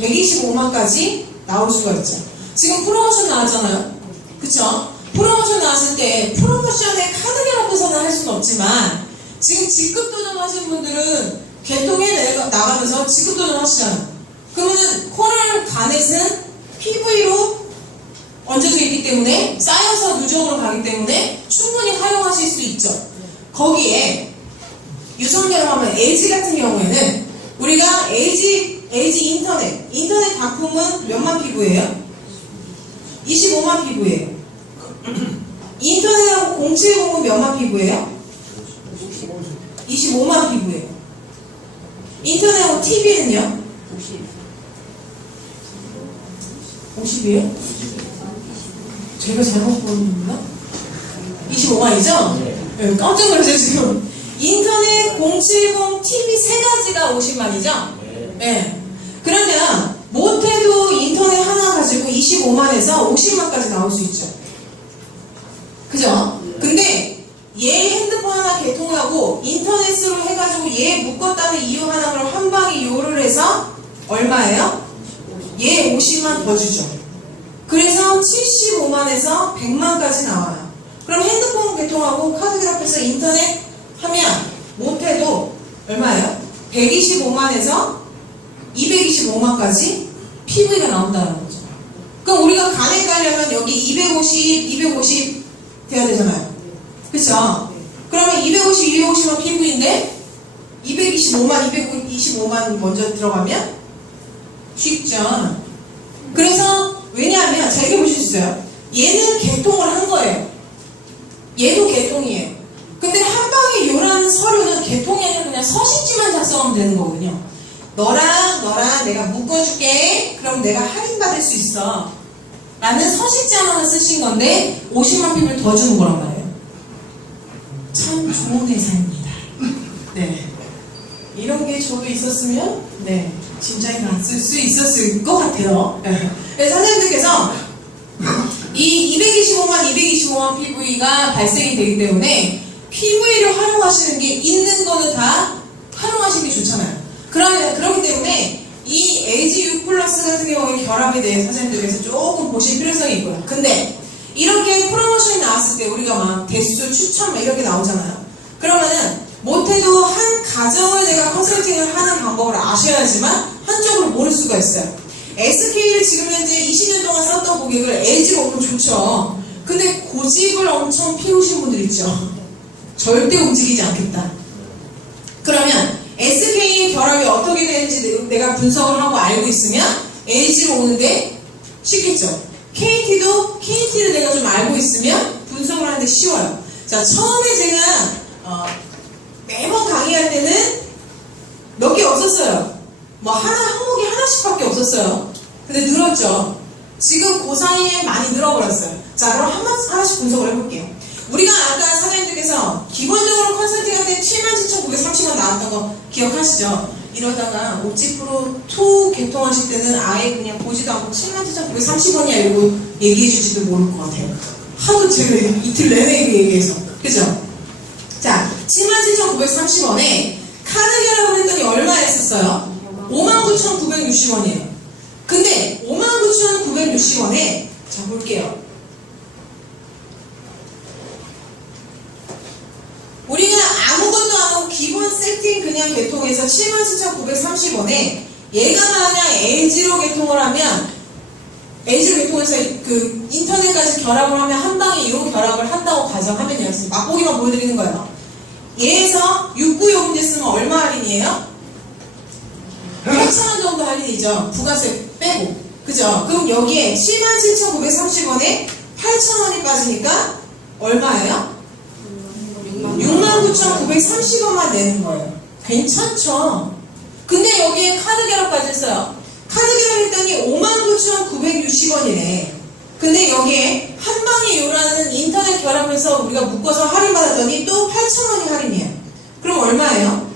125만까지 나올 수가 있죠. 지금 프로모션 나왔잖아요. 그쵸? 프로모션 나왔을 때 프로모션에 카드 결합해서는 할 수는 없지만 지금 직급 도전하시는 분들은 개통에 나가면서 직급 도전하시잖아요. 그러면은 코랄 가넷은 PV로 얹어져 있기 때문에 쌓여서 누적으로 가기 때문에 충분히 활용하실 수 있죠. 거기에 유선 결합하면 LG 같은 경우에는 우리가 LG 인터넷 가품은 몇만 피부예요? 25만 피부예요. 인터넷하고 070은 몇만 피부예요? 25만 피부예요. 인터넷하고 TV는요? 50이에요? 제가 잘못 보는 건가? 25만이죠? 네, 깜짝 놀랐어요 지금. 인터넷, 070, TV 세 가지가 50만이죠? 네. 그러면 못해도 인터넷 하나 가지고 25만에서 50만까지 나올 수 있죠. 그죠? 근데 얘 핸드폰 하나 개통하고 인터넷으로 해가지고 얘 묶었다는 이유 하나 그럼 한 방에 요를 해서 얼마예요? 얘 50만 더 주죠. 그래서 75만에서 100만까지 나와요. 그럼 핸드폰 개통하고 카드 결합해서 인터넷 하면 못해도 얼마예요? 125만에서 225만까지 PV가 나온다는 거죠. 그럼 우리가 간에 가려면 여기 250 돼야 되잖아요. 그쵸? 그러면 250, 250만 PV인데 225만, 225만 먼저 들어가면 쉽죠. 그래서 왜냐하면 자 이렇게 보실 수 있어요. 얘는 개통을 한 거예요. 얘도 개통이에요. 근데 한방에 요라는 서류는 개통이 아니라 그냥 서식지만 작성하면 되는 거거든요. 너랑 내가 묶어줄게. 그럼 내가 할인받을 수 있어. 라는 서식지 하나만 쓰신 건데 50만 핍을 더 주는 거란 말이에요. 참 좋은 회사입니다. 네. 이런 게 저도 있었으면 네 진작에 쓸 수 있었을 것 같아요. 그래서 선생님들께서 이 225만 PV가 발생이 되기 때문에 PV를 활용하시는 게 있는 거는 다 활용하시는 게 좋잖아요. 그렇기 때문에 이 LG U+ 같은 경우에 결합에 대해서 선생님들께서 조금 보실 필요성이 있고요. 근데 이렇게 프로모션이 나왔을 때 우리가 막 대수, 추천 막 이렇게 나오잖아요. 그러면은 못해도 한 가정을 내가 컨설팅을 하는 방법을 아셔야지만 한쪽으로 모를 수가 있어요. SK를 지금 현재 20년 동안 썼던 고객을 LG로 오면 좋죠. 근데 고집을 엄청 피우신 분들 있죠. 절대 움직이지 않겠다. 그러면 SK의 결합이 어떻게 되는지 내가 분석을 하고 알고 있으면 LG로 오는데 쉽겠죠. KT를 내가 좀 알고 있으면 분석을 하는데 쉬워요. 자, 처음에 제가 매번 강의할 때는 몇 개 없었어요. 뭐 항목이 하나씩밖에 없었어요. 근데 늘었죠. 지금 그 사이에 많이 늘어버렸어요. 자, 그럼 하나씩 분석을 해볼게요. 우리가 아까 사장님들께서 기본적으로 컨설팅할 때 77,930원 나왔던 거 기억하시죠? 이러다가 옵지프로2 개통하실 때는 아예 그냥 보지도 않고 77,930원이야 이러고 얘기해주지도 모를 것 같아요. 하도 제가 이틀 내내 얘기해서. 그죠? 자, 77,930원에 카드 결합을 했더니 얼마 했었어요? 59,960원이에요. 근데 59,960원에 자 볼게요. 우리가 아무것도 안 하고 기본 세팅 그냥 개통해서 77,930원에 얘가 만약 LG로 개통을 하면 LG로 개통해서 그 인터넷까지 결합을 하면 한 방에 이 결합을 한다고 가정하면요. 맛보기만 보여드리는 거예요. 얘에서 696인데 쓰면 얼마 할인이에요? 8,000원 정도 할인이죠. 부가세 빼고. 그죠? 그럼 여기에 77,930원에 8,000원이 빠지니까 얼마예요? 69,930원만 내는 거예요. 괜찮죠? 근데 여기에 카드 결합까지 했어요. 카드 결합했더니 59,960원이네. 근데 여기에 한방에 요라는 인터넷 결합해서 우리가 묶어서 할인받았더니 또 8,000원이 할인이에요. 그럼 얼마예요?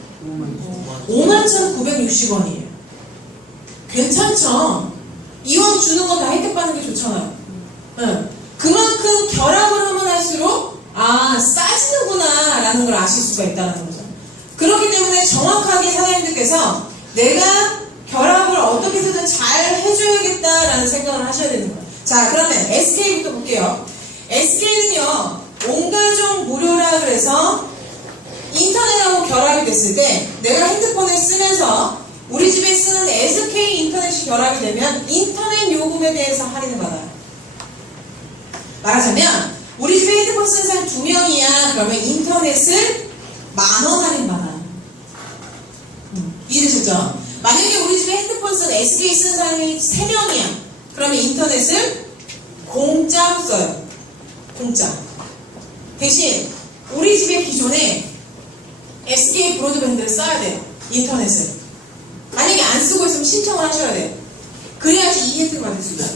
51,960원이에요. 괜찮죠? 이왕 주는 거 다 혜택 받는 게 좋잖아요. 응. 그만큼 결합을 하면 할수록 싸지는구나 라는 걸 아실 수가 있다는 거죠. 그렇기 때문에 정확하게 사장님들께서 내가 결합을 어떻게 해서든 잘 해줘야겠다라는 생각을 하셔야 되는 거예요. 자, 그러면 SK부터 볼게요. SK는요, 온가족 무료라 그래서 인터넷하고 결합이 됐을 때 내가 핸드폰을 쓰면서 우리 집에 쓰는 SK 인터넷이 결합이 되면 인터넷 요금에 대해서 할인을 받아요. 말하자면 우리 집에 핸드폰 쓰는 사람 2명이야. 그러면 인터넷을 10,000원 할인받아요. 이해되셨죠? 만약에 우리 집에 핸드폰 쓰는 SK 쓰는 사람이 3명이야. 그러면 인터넷을 공짜 써요. 공짜. 대신 우리 집에 기존에 SK 브로드밴드를 써야 돼요. 인터넷을. 만약에 안 쓰고 있으면 신청을 하셔야 돼요. 그래야지 이 혜택을 받을 수 있어요.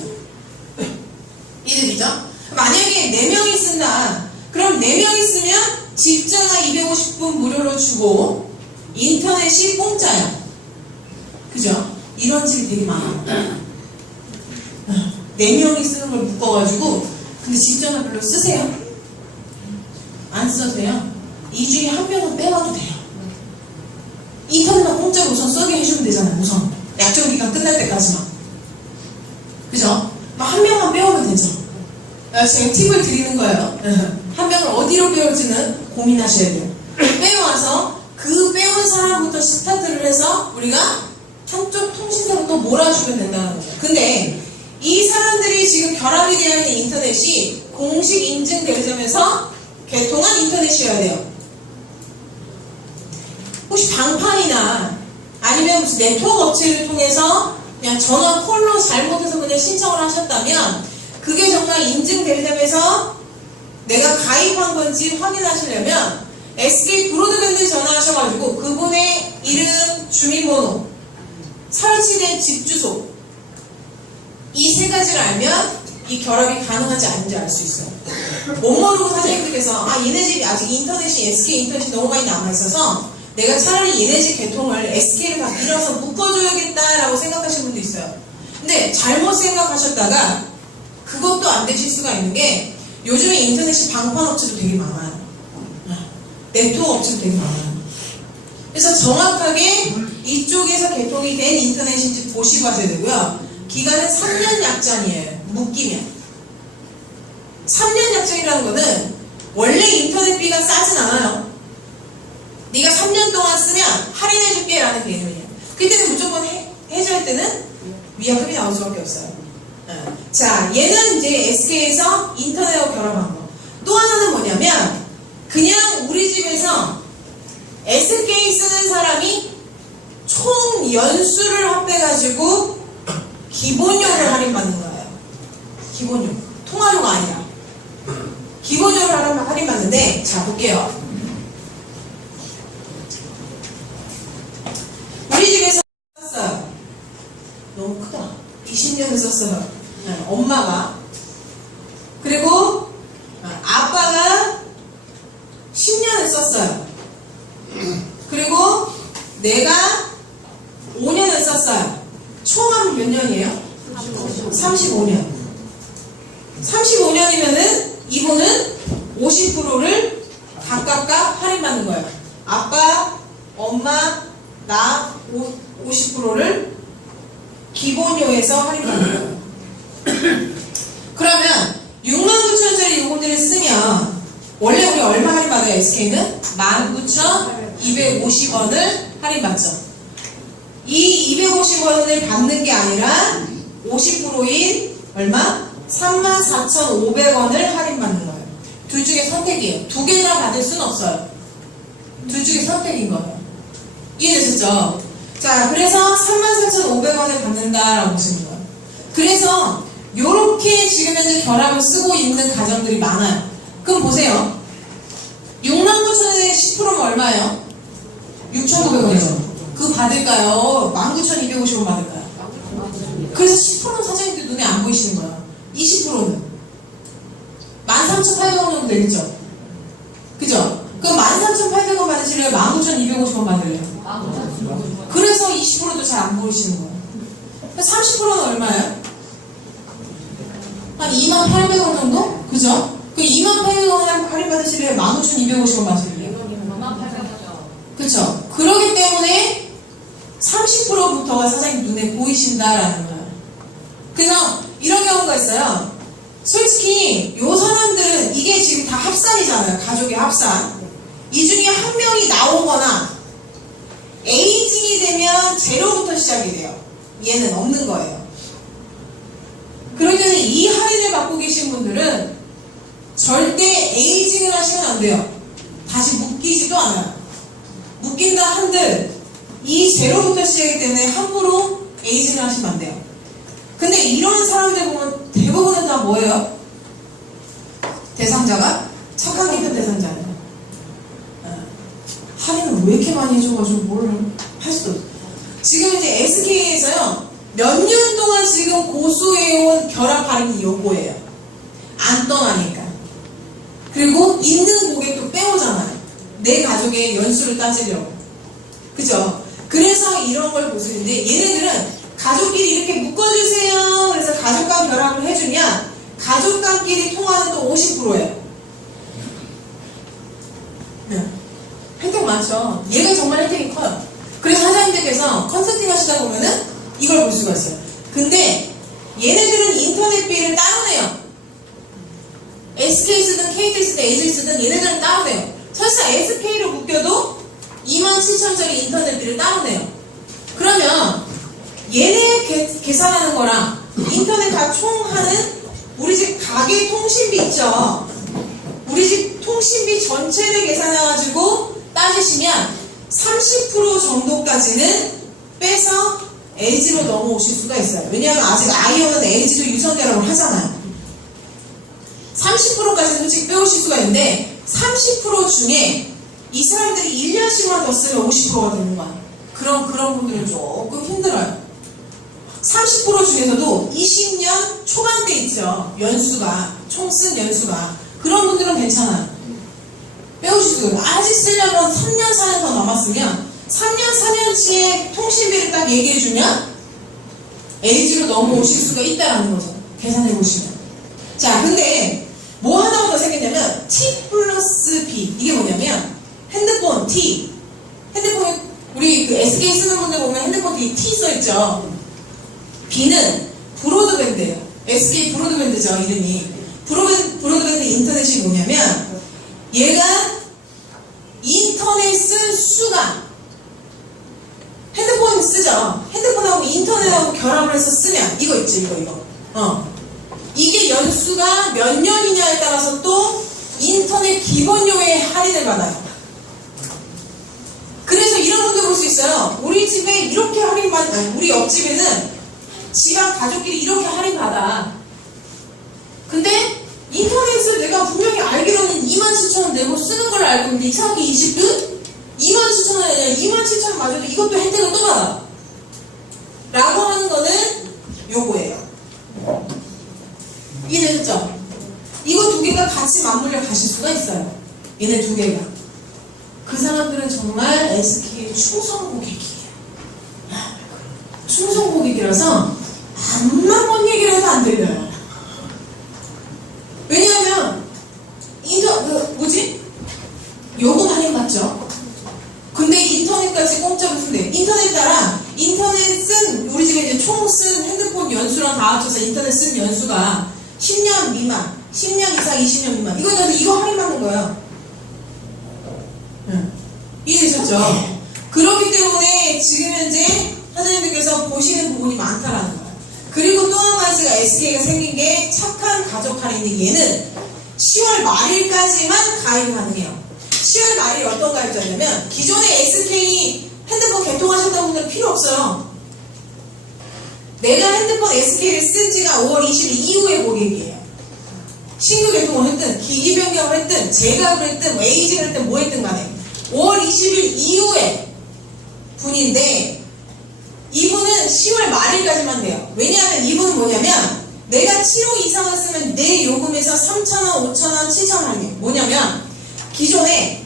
이해되죠? 만약에 4명이 쓴다. 그럼 4명이 쓰면 집 전화 250분 무료로 주고 인터넷이 공짜야. 그죠? 이런 집이 되게 많아요. 4명이 쓰는 걸 묶어가지고 근데 집 전화 별로 쓰세요? 안 써도 돼요? 이 중에 한 명은 빼와도 돼요. 인터넷만 공짜로 우선 써게 해주면 되잖아요. 우선 약정 기간 끝날 때까지만. 그죠? 한 명만 빼오면 되죠. 제가 팁을 드리는 거예요. 한 명을 어디로 빼올지는 고민하셔야 돼요. 빼와서 그 빼온 사람부터 스타트를 해서 우리가 한쪽 통신사로 또 몰아주면 된다는 거죠. 근데 이 사람들이 지금 결합이 되어 있는 인터넷이 공식 인증되려면서 개통한 인터넷이어야 돼요. 혹시 방판이나 아니면 무슨 네트워크 업체를 통해서 그냥 전화 콜로 잘못해서 그냥 신청을 하셨다면 그게 정말 인증되면서 내가 가입한 건지 확인하시려면 SK 브로드밴드 전화하셔가지고 그분의 이름, 주민번호, 설치된 집 주소 이 세 가지를 알면 이 결합이 가능한지 아닌지 알 수 있어요. 못 모르고 사장님들께서 얘네 집이 아직 인터넷이 SK 인터넷이 너무 많이 남아있어서 내가 차라리 얘네 집 개통을 SK를 다 밀어서 묶어줘야겠다라고 생각하시는 분도 있어요. 근데 잘못 생각하셨다가 그것도 안 되실 수가 있는 게 요즘에 인터넷이 방판 업체도 되게 많아요. 네트워크 업체도 되게 많아요. 그래서 정확하게 이쪽에서 개통이 된 인터넷인지 보시고 하셔야 되고요. 기간은 3년 약정이에요. 묶이면. 3년 약정이라는 거는 원래 인터넷비가 싸진 않아요. 네가 3년 동안 쓰면 할인해줄게 라는 개념이에요. 그때는 무조건 해줘야 때는 위약금이 나올 수밖에 없어요. 자, 얘는 이제 SK에서 인터넷하고 결합한 거. 또 하나는 뭐냐면 그냥 우리 집에서 SK 쓰는 사람이 총 연수를 합해가지고 기본료를 할인받는 거예요. 기본료. 통화료가 아니라. 기본료를 할인받는데, 자, 볼게요. 우리 집에서 썼어요. 너무 크다. 20년을 썼어요. 엄마가. 그리고 아빠가 10년을 썼어요. 그리고 내가 5년을 썼어요. 총합 몇 년이에요? 35년. 35년이면은 이분은 50%를 각각 할인받는 거예요. 아빠, 엄마, 나 50%를 기본료에서 할인받는 거예요. 그러면 69,000원짜리 요금제를 쓰면 원래 우리 얼마 할인받아요? SK는 19,250원을 할인받죠. 이 250원을 받는 게 아니라 50%인 얼마? 34,500원을 할인받는 거예요. 둘 중에 선택이에요. 두 개나 받을 수는 없어요. 둘 중에 선택인 거예요. 이해되셨죠? 자, 그래서 34,500원을 받는다라고 보시는 거예요. 그래서 요렇게 지금 현재 결합을 쓰고 있는 가정들이 많아요. 그럼 보세요. 69,000원에 10%면 얼마예요? 6,900원이죠. 그거 받을까요? 19,250원 받을까요? 그래서 10%는 사장님들 눈에 안 보이시는 거야. 20%는 13,800원 정도 되겠죠? 그죠? 그럼 13,800원 받으실래요? 19,250원 받을래요? 그래서 20%도 잘 안 보이시는 거예요. 30%는 얼마예요? 한 28,000원 정도? 그죠? 그 28,000원 할인 받으실래요? 19,250원 받으실래요? 그쵸? 그러기 때문에 30%부터가 사장님 눈에 보이신다라는 거예요. 그래서 이런 경우가 있어요. 솔직히 요 사람들은 이게 지금 다 합산이잖아요. 가족의 합산. 이 중에 한 명이 나오거나 에이징이 되면 제로부터 시작이 돼요. 얘는 없는 거예요. 그럴 때는 이 할인을 받고 계신 분들은 절대 에이징을 하시면 안 돼요. 다시 묶이지도 않아요. 묶인다 한들 이 제로부터 시작이기 때문에 함부로 에이징을 하시면 안 돼요. 근데 이런 사람들 보면 대부분은 다 뭐예요? 대상자가 착한 기분 대상자예요. 할인을 왜 이렇게 많이 해줘가지고 뭘 할 수도 없어요. 지금 이제 SK에서요 몇 년 동안 지금 고수해온 결합 할인이 요거예요. 안 떠나니까. 그리고 있는 고객도 빼오잖아요. 내 가족의 연수를 따지려고. 그죠? 그래서 이런 걸 보수인데 얘네들은 가족끼리 이렇게 묶어주세요. 그래서 가족과 결합을 해주면 가족간끼리 통화는 또 50%예요. 혜택 많죠? 얘가 정말 혜택이 커요. 그래서 사장님들께서 컨설팅 하시다 보면은 이걸 볼 수가 있어요. 근데 얘네들은 인터넷비를 따로 내요. SK 쓰든 KT 쓰든 AJ 쓰든 얘네들은 따로 내요. 설사 SK로 묶여도 27,000원짜리 인터넷비를 따로 내요. 그러면 얘네 계산하는 거랑 인터넷 다 총 하는 우리 집 가게 통신비 있죠? 우리 집 통신비 전체를 계산해가지고 따지시면 30% 정도까지는 빼서 LG로 넘어오실 수가 있어요. 왜냐하면 아직 아이오는 LG도 유선 결합을 하잖아요. 30%까지 솔직히 빼오실 수가 있는데 30% 중에 이 사람들이 1년씩만 더 쓰면 50%가 되는 거야. 그런 분들은 조금 힘들어요. 30% 중에서도 20년 초반대 있죠. 연수가, 총 쓴 연수가. 그런 분들은 괜찮아요. 빼오실 수가 있어요. 아직 쓰려면 3년, 4년 더 남았으면 3년, 4년치의 통신비를 딱 얘기해주면 에이지로 넘어오실 수가 있다라는 거죠. 계산해보시면. 자, 근데 뭐 하나가 더 생겼냐면 T 플러스 B. 이게 뭐냐면 핸드폰 T. 핸드폰 우리 그 SK 쓰는 분들 보면 핸드폰 뒤에 T 써있죠. B는 브로드밴드예요. SK 브로드밴드죠, 이름이. 브로드밴드 인터넷이 뭐냐면 얘가 인터넷 쓸 수가 핸드폰 쓰죠. 핸드폰하고 인터넷하고 결합을 해서 쓰면 이거 있지, 이거. 이게 연수가 몇 년이냐에 따라서 또 인터넷 기본료에 할인을 받아요. 그래서 이런 분들 볼 수 있어요. 우리 집에 이렇게 아니, 우리 옆집에는 집안 가족끼리 이렇게 할인받아. 근데 인터넷을 내가 분명히 알기로는 27,000원 내고 쓰는 걸 알고 있는데 이상하게 이 집은 27,000원이 아니라 27,000원 맞아도 이것도 혜택을 또 받아. 라고 하는 거는 요거예요. 이해되셨죠? 이거 두 개가 같이 맞물려 가실 수가 있어요. 얘네 두 개가. 그 사람들은 정말 SK의 충성 고객이에요. 충성 고객이라서 암만 뭔 얘기를 해도 안 들려요. 왜냐하면 요금 할인 맞죠? 근데 인터넷까지 공짜로 쓴대. 인터넷 따라 인터넷은 우리 집에 이제 총 쓴 핸드폰 연수랑 다 합쳐서 인터넷 쓴 연수가 10년 미만, 10년 이상 20년 미만. 이거 할인받는 거예요. 이해되셨죠? 그렇기 때문에 지금 현재 사장님들께서 보시는 부분이 많다라는 거예요. 그리고 또 한 가지가 SK가 생긴 게 착한 가족 할인인데 얘는 10월 말일까지만 가입 가능해요. 10월 말일 어떤 가입자냐면 기존에 SK 핸드폰 개통하셨던 분들은 필요 없어요. 내가 핸드폰 SK를 쓴 지가 5월 20일 이후의 고객이에요. 신규 개통을 했든 기기 변경을 했든 제각을 했든 에이징을 했든 뭐 했든 간에 5월 20일 이후에 분인데 이분은 10월 말일까지만 돼요. 왜냐하면 이분은 뭐냐면 내가 7호 이상을 쓰면 내 요금에서 3,000원, 5,000원, 7,000원 할인. 뭐냐면 기존에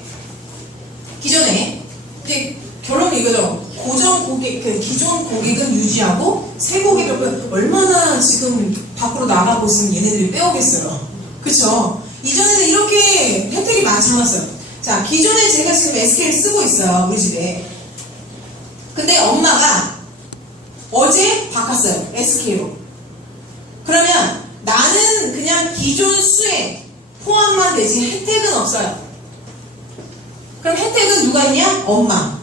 이제 결론은 이거죠. 고정 고객, 기존 고객은 유지하고 새 고객을 얼마나 지금 밖으로 나가고 있으면 얘네들이 빼오겠어요. 그쵸? 이전에는 이렇게 혜택이 많지 않았어요. 자, 기존에 제가 지금 SK를 쓰고 있어요. 우리 집에. 근데 엄마가 어제 바꿨어요. SK로. 그러면 나는 그냥 기존 수에 포함만 되지 혜택은 없어요. 그럼 혜택은 누가 있냐? 엄마.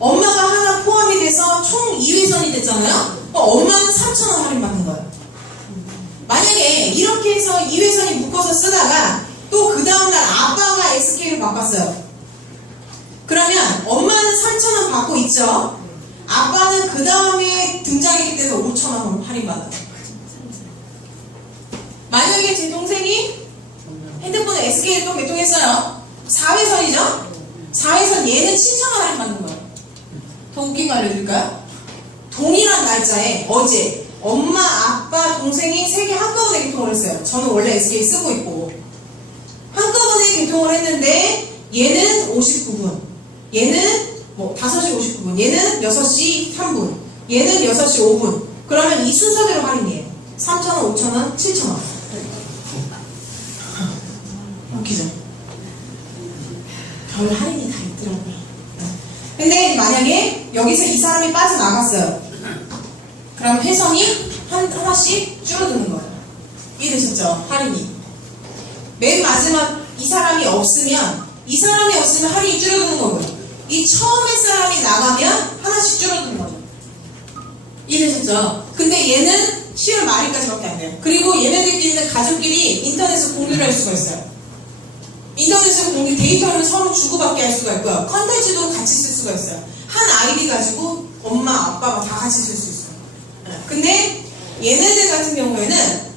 엄마가 하나 포함이 돼서 총 2회선이 됐잖아요? 엄마는 3,000원 할인받는 거예요. 만약에 이렇게 해서 2회선이 묶어서 쓰다가 또 그 다음날 아빠가 SK로 바꿨어요. 그러면 엄마는 3,000원 받고 있죠? 아빠는 그 다음에 등장했기 때문에 5,000원 할인받아요. 만약에 제 동생이 핸드폰에 SK를 또 개통했어요. 4회선이죠? 4회선 얘는 7,000원 할인받는 거예요. 더 웃긴 거 알려드릴까요? 동일한 날짜에 어제 엄마, 아빠, 동생이 세 개 한꺼번에 개통을 했어요. 저는 원래 SK 쓰고 있고 한꺼번에 개통을 했는데 얘는 59분, 얘는 5시 59분, 얘는 6시 3분, 얘는 6시 5분. 그러면 이 순서대로 할인이에요. 3,000원, 5,000원, 7,000원. 웃기죠? 별 할인이 다 있더라고요. 근데 만약에 여기서 이 사람이 빠져나갔어요. 그럼 회선이 하나씩 줄어드는 거예요. 이해되셨죠? 할인이. 맨 마지막 이 사람이 없으면 할인이 줄어드는 거고요. 이 처음에 사람이 나가면 하나씩 줄어드는 거죠. 이해되셨죠? 근데 얘는 10월 말일까지밖에 안 돼요. 그리고 얘네들끼리는 가족끼리 인터넷을 공유를 할 수가 있어요. 인터넷으로 공유 데이터를 서로 주고받게 할 수가 있고요. 컨텐츠도 같이 쓸 수가 있어요. 한 아이디 가지고 엄마, 아빠가 다 같이 쓸 수 있어요. 근데 얘네들 같은 경우에는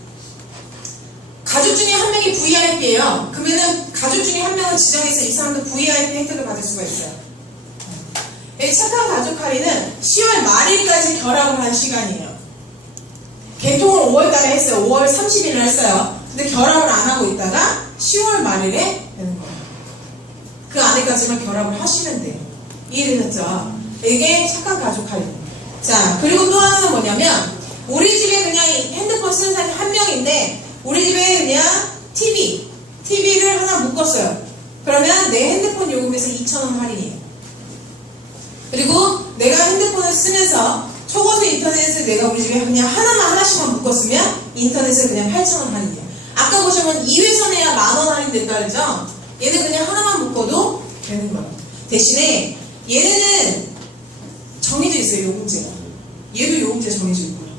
가족 가족 중에 한 명이 VIP예요. 그러면은 가족 중에 한 명을 지정해서 이 사람도 VIP 혜택을 받을 수가 있어요. 이 착한 가족 할인은 10월 말일까지 결합을 한 시간이에요. 개통을 5월달에 했어요. 5월 30일을 했어요. 근데 결합을 안 하고 있다가 10월 말일에 되는 거예요. 그 안에까지만 결합을 하시면 돼요. 이해되셨죠? 이게 착한 가족 할인. 자, 그리고 또 하나는 뭐냐면 우리 집에 그냥 핸드폰 쓰는 사람이 한 명인데 우리 집에 그냥 TV를 하나 묶었어요. 그러면 내 핸드폰 요금에서 2,000원 할인이에요. 그리고 내가 핸드폰을 쓰면서 초고속 인터넷을 내가 우리 집에 그냥 하나씩만 묶었으면 인터넷을 그냥 8,000원 할인이에요. 아까 보시면 2회선 해야 10,000원 할인된다 그랬죠? 얘는 그냥 하나만 묶어도 되는 거예요. 대신에 얘네는 정해져 있어요. 요금제가. 얘도 요금제 정해져 있고요.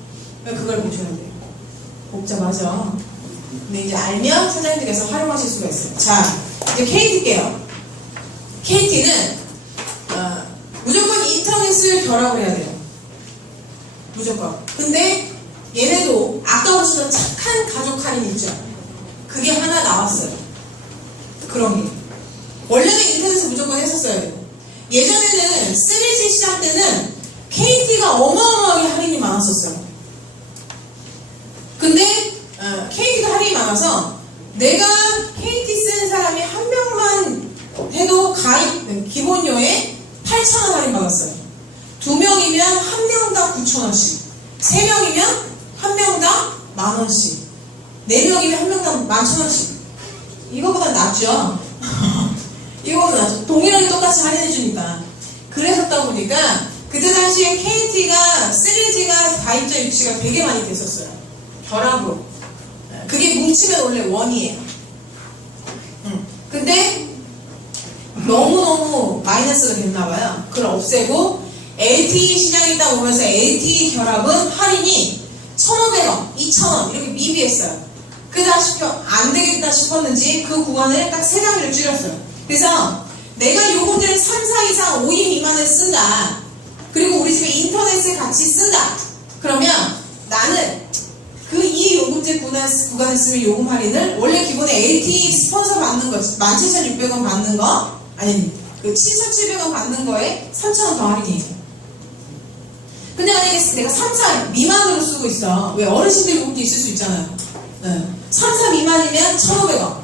그걸 보셔야 돼요. 복잡하죠? 근데 이제 알면 사장님들께서 활용하실 수가 있어요. 자, 이제 KT게요. KT는 무조건 인터넷을 결합을 해야 돼요. 무조건. 근데 얘네도 아까 보시던 착한 가족 할인 있죠? 그게 하나 나왔어요. 그런 게. 원래는 인터넷을 무조건 했었어야 돼요. 예전에는 3G 시장 때는 KT가 어마어마하게 할인이 많았었어요. 근데 KT가 할인이 많아서 내가 KT 쓰는 사람이 한 명만 해도 기본료에 8,000원 할인 받았어요. 2명이면 한 명당 9,000원씩, 3명이면 한 명당 10,000원씩, 4명이면 한 명당 11,000원씩. 이거보다 낫죠? 이거보다 낫죠. 동일하게 똑같이 할인해주니까. 그랬었다 보니까 그때 당시에 KT가 3G가 가입자 유치가 되게 많이 됐었어요. 결합으로. 그게 뭉치면 원래 원이에요. 근데 너무너무 마이너스가 됐나봐요. 그걸 없애고 LTE 시장이 딱 오면서 LTE 결합은 할인이 1,500원, 2,000원 이렇게 미비했어요. 그러다 안 되겠다 싶었는지 그 구간을 딱 3단계를 줄였어요. 그래서 내가 요금제를 3, 4 이상 5인 미만을 쓴다. 그리고 우리 집에 인터넷을 같이 쓴다. 그러면 나는 이 요금제 구간을 쓰면 요금 할인을 원래 기본에 LTE 스폰서 받는 거 17,600원 받는 거 아니 7,700원 받는 거에 3,000원 더 할인이에요. 근데 만약에 내가 3, 4 미만으로 쓰고 있어. 왜 어르신들 요금도 있을 수 있잖아요. 3, 4 미만이면 1,500원.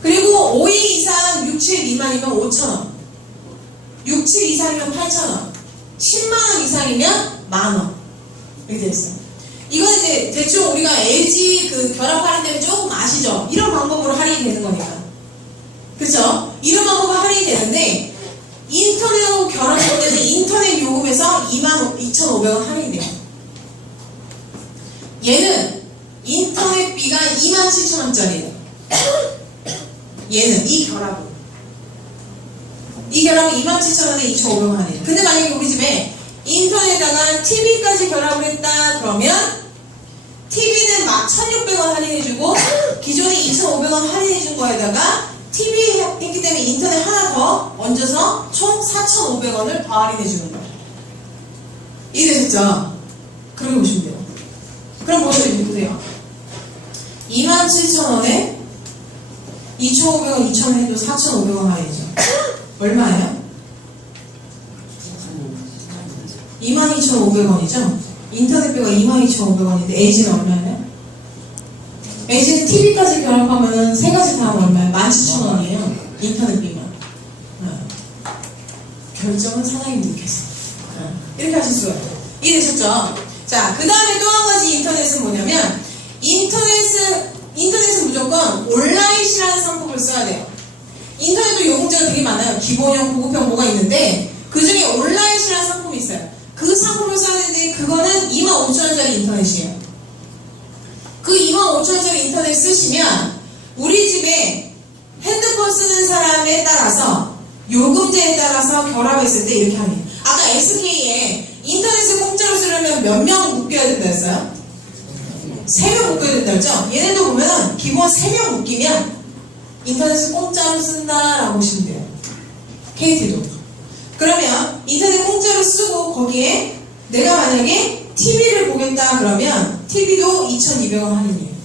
그리고 5인 이상 6, 7 미만이면 5,000원. 6, 7 이상이면 8,000원. 10만원 이상이면 만원. 이렇게 됐어요. 이건 이제 대충 우리가 LG 그 결합 할인되면 조금 아시죠? 이런 방법으로 할인이 되는 거니까. 그쵸? 이런 방법으로 할인이 되는데 인터넷하고 결합할 때는 인터넷 요금에서 22,500원 할인이 돼요. 얘는 인터넷비가 27,000원짜리예요. 얘는 이 결합은 27,000원에 2,500원 할인. 근데 만약에 우리 집에 인터넷에다가 TV까지 결합을 했다 그러면 TV는 막 1,600원 할인해주고 기존에 2,500원 할인해준 거에다가 TV 했기 때문에 인터넷 하나 더 얹어서 총 4,500원을 더 할인해주는 거예요. 이해되셨죠? 그렇게 보시면 돼요. 그럼 보세요. 27,000원에 2,500원, 2,000원 해도 4,500원 할인이죠. 얼마예요? 22,500원이죠? 인터넷비가 22,500원인데 LG는 얼마예요? LG는 TV까지 결합하면 세 가지 다 얼마예요? 17,000원이에요. 인터넷비만. 결정은 사장님들께서. 이렇게 하실 수가 있어요. 이해되셨죠? 자, 그 다음에 또 한 가지 인터넷은 뭐냐면 인터넷은 무조건 온라인이라는 상품을 써야 돼요. 인터넷도 요금제가 되게 많아요. 기본형, 고급형 뭐가 있는데 그 중에 온라인이라는 상품이 있어요. 그 상품을 써야 되는데 그거는 25,000원짜리 인터넷이에요. 그 25,000원짜리 인터넷 쓰시면 우리 집에 핸드폰 쓰는 사람에 따라서 요금제에 따라서 결합했을 때 이렇게 합니다. 아까 SK에 인터넷을 공짜로 쓰려면 몇 명 묶여야 된다 했어요? 3명 묶여야 된다 했죠? 얘네도 보면 기본 3명 묶이면 인터넷을 공짜로 쓴다라고 보시면 돼요. KT도. 그러면 인터넷 공짜로 쓰고 거기에 내가 만약에 TV를 보겠다 그러면 TV도 2,200원 할인이에요.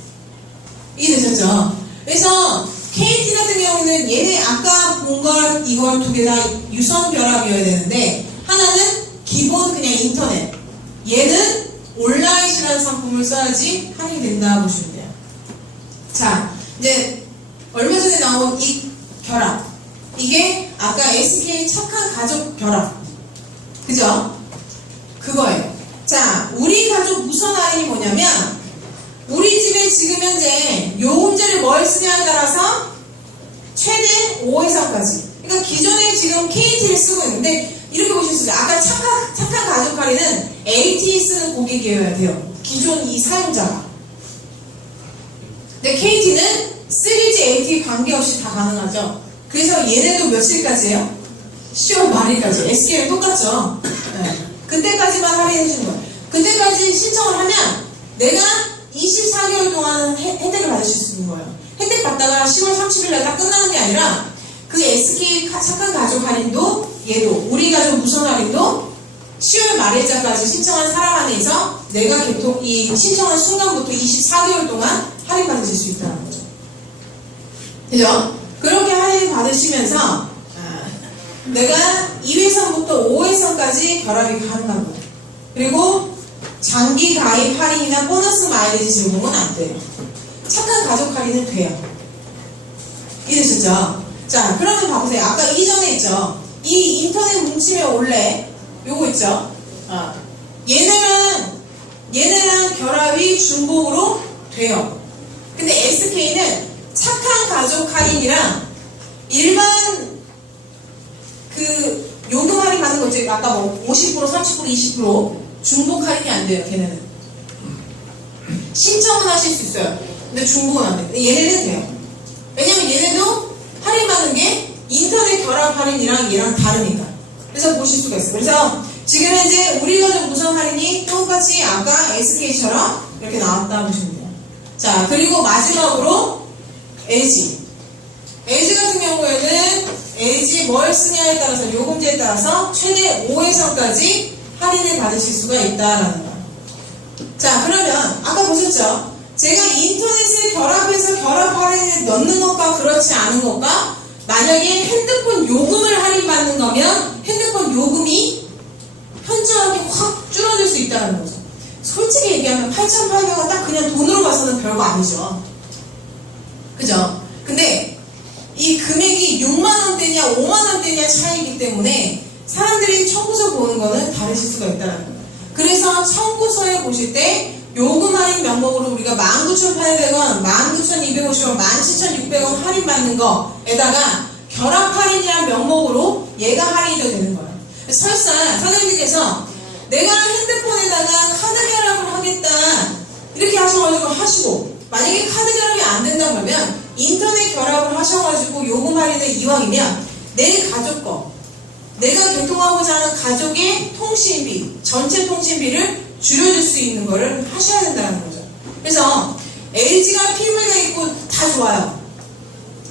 이해되셨죠? 그래서 KT 같은 경우는 얘네 아까 본 걸 이걸 두 개 다 유선 결합이어야 되는데 하나는 기본 그냥 인터넷, 얘는 온라인이라는 상품을 써야지 할인이 된다 보시면 돼요. 자, 이제 얼마 전에 나온 이 결합, 이게 아까 SK 착한 가족 결합, 그죠? 그거예요. 자, 우리 가족 무선 할인이 뭐냐면 우리 집에 지금 현재 요금제를 뭘 쓰냐에 따라서 최대 5회사까지, 그러니까 기존에 지금 KT를 쓰고 있는데 이렇게 보실 수 있어요. 아까 착한 가족 할인은 LTE 쓰는 고객이어야 돼요, 기존 이 사용자가. 근데 KT는 3G, LTE 관계없이 다 가능하죠. 그래서 얘네도 며칠까지예요? 10월 말일까지. SK랑 똑같죠. 네. 그때까지만 할인해 주는 거예요. 그때까지 신청을 하면 내가 24개월 동안 혜택을 받으실 수 있는 거예요. 혜택 받다가 10월 30일날 딱 끝나는 게 아니라 그 SK 착한 가족 할인도 얘도 우리 가족 무선 할인도 10월 말일자까지 신청한 사람 안에서 내가 이 신청한 순간부터 24개월 동안 할인 받으실 수 있다는 거죠. 그죠? 그렇게 할인 받으시면서 내가 2회선부터 5회선까지 결합이 가능한 거예요. 그리고 장기 가입 할인이나 보너스 마일리지 제공은 안 돼요. 착한 가족 할인은 돼요. 이해되셨죠? 자, 그러면 봐보세요. 아까 이전에 있죠? 이 인터넷 뭉치면 원래 요거 있죠? 얘네랑 결합이 중복으로 돼요. 근데 SK는 착한 가족 할인이랑 일반 그 요금 할인 받는 거 있죠? 아까 뭐 50%, 30%, 20% 중복 할인이 안 돼요, 걔네는. 신청은 하실 수 있어요. 근데 중복은 안 돼요. 근데 얘네는 돼요. 왜냐면 얘네도 할인 받는 게 인터넷 결합 할인이랑 얘랑 다르니까. 그래서 보실 수가 있어요. 그래서 지금 현재 우리 가족 무선 할인이 똑같이 아까 SK처럼 이렇게 나왔다 보시면 돼요. 자, 그리고 마지막으로 LG. LG 같은 경우에는 LG 뭘 쓰냐에 따라서 요금제에 따라서 최대 5회선까지 할인을 받으실 수가 있다라는 거예요. 자, 그러면 아까 보셨죠? 제가 인터넷을 결합해서 결합 할인을 넣는 것과 그렇지 않은 것과 만약에 핸드폰 요금을 할인받는 거면 핸드폰 요금이 현저하게 확 줄어들 수 있다는 거죠. 솔직히 얘기하면 8,800원 딱 그냥 돈으로 봐서는 별거 아니죠. 그죠? 근데 이 금액이 6만원대냐 5만원대냐 차이기 때문에 사람들이 청구서 보는 거는 다르실 수가 있다는 거예요. 그래서 청구서에 보실 때 요금 할인 명목으로 우리가 19,800원, 19,250원, 17,600원 할인 받는 거에다가 결합 할인이라는 명목으로 얘가 할인이 되는 거예요. 설사 사장님께서 내가 핸드폰에다가 카드 결합을 하겠다 이렇게 하셔가지고 하시고, 만약에 카드 결합이 안 된다고 하면 인터넷 결합을 하셔가지고 요금 할인을 이왕이면 내 가족 거, 내가 개통하고자 하는 가족의 통신비, 전체 통신비를 줄여줄 수 있는 거를 하셔야 된다는 거죠. 그래서 LG가 PV가 있고 다 좋아요.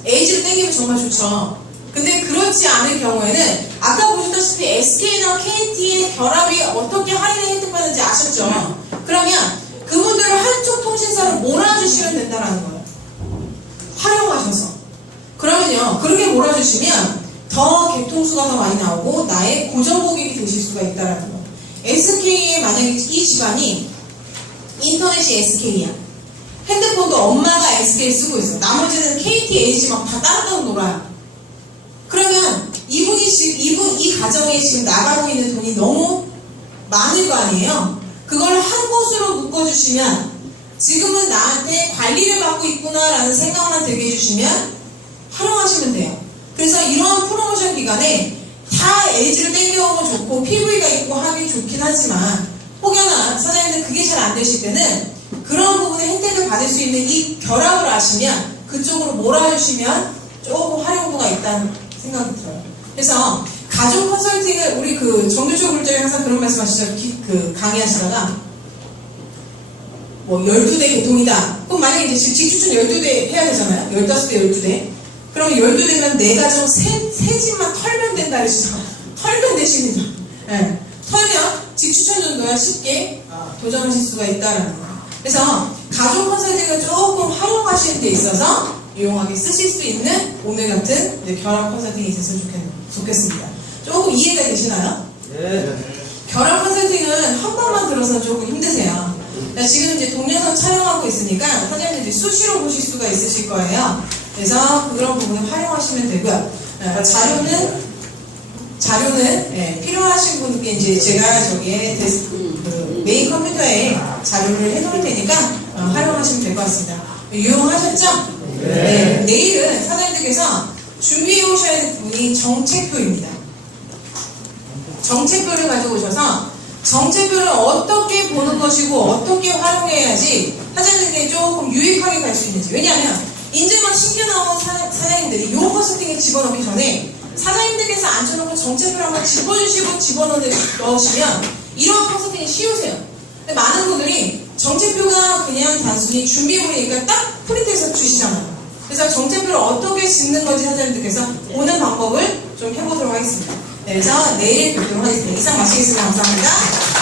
LG를 땡기면 정말 좋죠. 근데 그렇지 않을 경우에는 아까 보셨다시피 SK나 KT의 결합이 어떻게 할인을 혜택받는지 아셨죠? 그러면 그분들을 한쪽 통신사로 몰아주시면 된다는 거예요. 활용하셔서. 그러면요, 그렇게 몰아주시면 더 개통수가 더 많이 나오고 나의 고정 고객이 되실 수가 있다는 거예요. SK에 만약에 이 집안이 인터넷이 SK야. 핸드폰도 엄마가 SK 쓰고 있어. 나머지는 KT, LG 막 다 따로 놀아요. 그러면 이분 이 가정에 지금 나가고 있는 돈이 너무 많을 거 아니에요? 그걸 한 곳으로 묶어주시면 지금은 나한테 관리를 받고 있구나라는 생각만 들게 해주시면 활용하시면 돼요. 그래서 이러한 프로모션 기간에 다 LG를 땡겨오면 좋고 PV가 있고 하기 좋긴 하지만 혹여나 사장님들 그게 잘 안 되실 때는 그런 부분에 혜택을 받을 수 있는 이 결합을 아시면 그쪽으로 몰아주시면 조금 활용도가 있다는 생각이 들어요. 그래서 가족 컨설팅을 우리 그 정규조 굴절이 항상 그런 말씀 하시죠. 그 강의하시다가 뭐 12대 개통이다. 그럼 만약에 이제 직추천 12대 해야 되잖아요. 15대 12대. 그럼 12대면 내 가정 세 집만 털면 된다 그러시죠. 털면 되십니다. 네. 털면 직추천 정도야 쉽게 도전하실 수가 있다라는 거예요. 그래서 가족 컨설팅을 조금 활용하시는 데 있어서 유용하게 쓰실 수 있는 오늘 같은 이제 결합 컨설팅이 있었으면 좋겠습니다. 조금 이해가 되시나요? 네. 결합 컨설팅은 한 번만 들어서 조금 힘드세요. 그러니까 지금 이제 동영상 촬영하고 있으니까 선생님들이 수시로 보실 수가 있으실 거예요. 그래서 그런 부분을 활용하시면 되고요. 자료는 필요하신 분께 이제 제가 저기에 그 메인 컴퓨터에 자료를 해놓을 테니까 활용하시면 될 것 같습니다. 유용하셨죠? 네. 내일은 사장님들께서 준비해 오셔야 될 부분이 정책표입니다. 정책표를 가지고 오셔서 정책표를 어떻게 보는 것이고 어떻게 활용해야지 사장님들이 조금 유익하게 갈 수 있는지. 왜냐하면 이제 막 신규 나온 사장님들이 요 컨설팅에 집어넣기 전에 사장님들께서 앉혀놓고 정책표를 한번 집어주시고 집어넣으시면 이런 컨설팅이 쉬우세요. 근데 많은 분들이 정책표가 그냥 단순히 준비물이니까 딱 프린트해서 주시잖아요. 그래서 정책표를 어떻게 짓는 건지 사장님들께서 보는 방법을 좀 해보도록 하겠습니다. 네, 그래서 내일 뵙도록 하겠습니다. 이상 마치겠습니다. 감사합니다.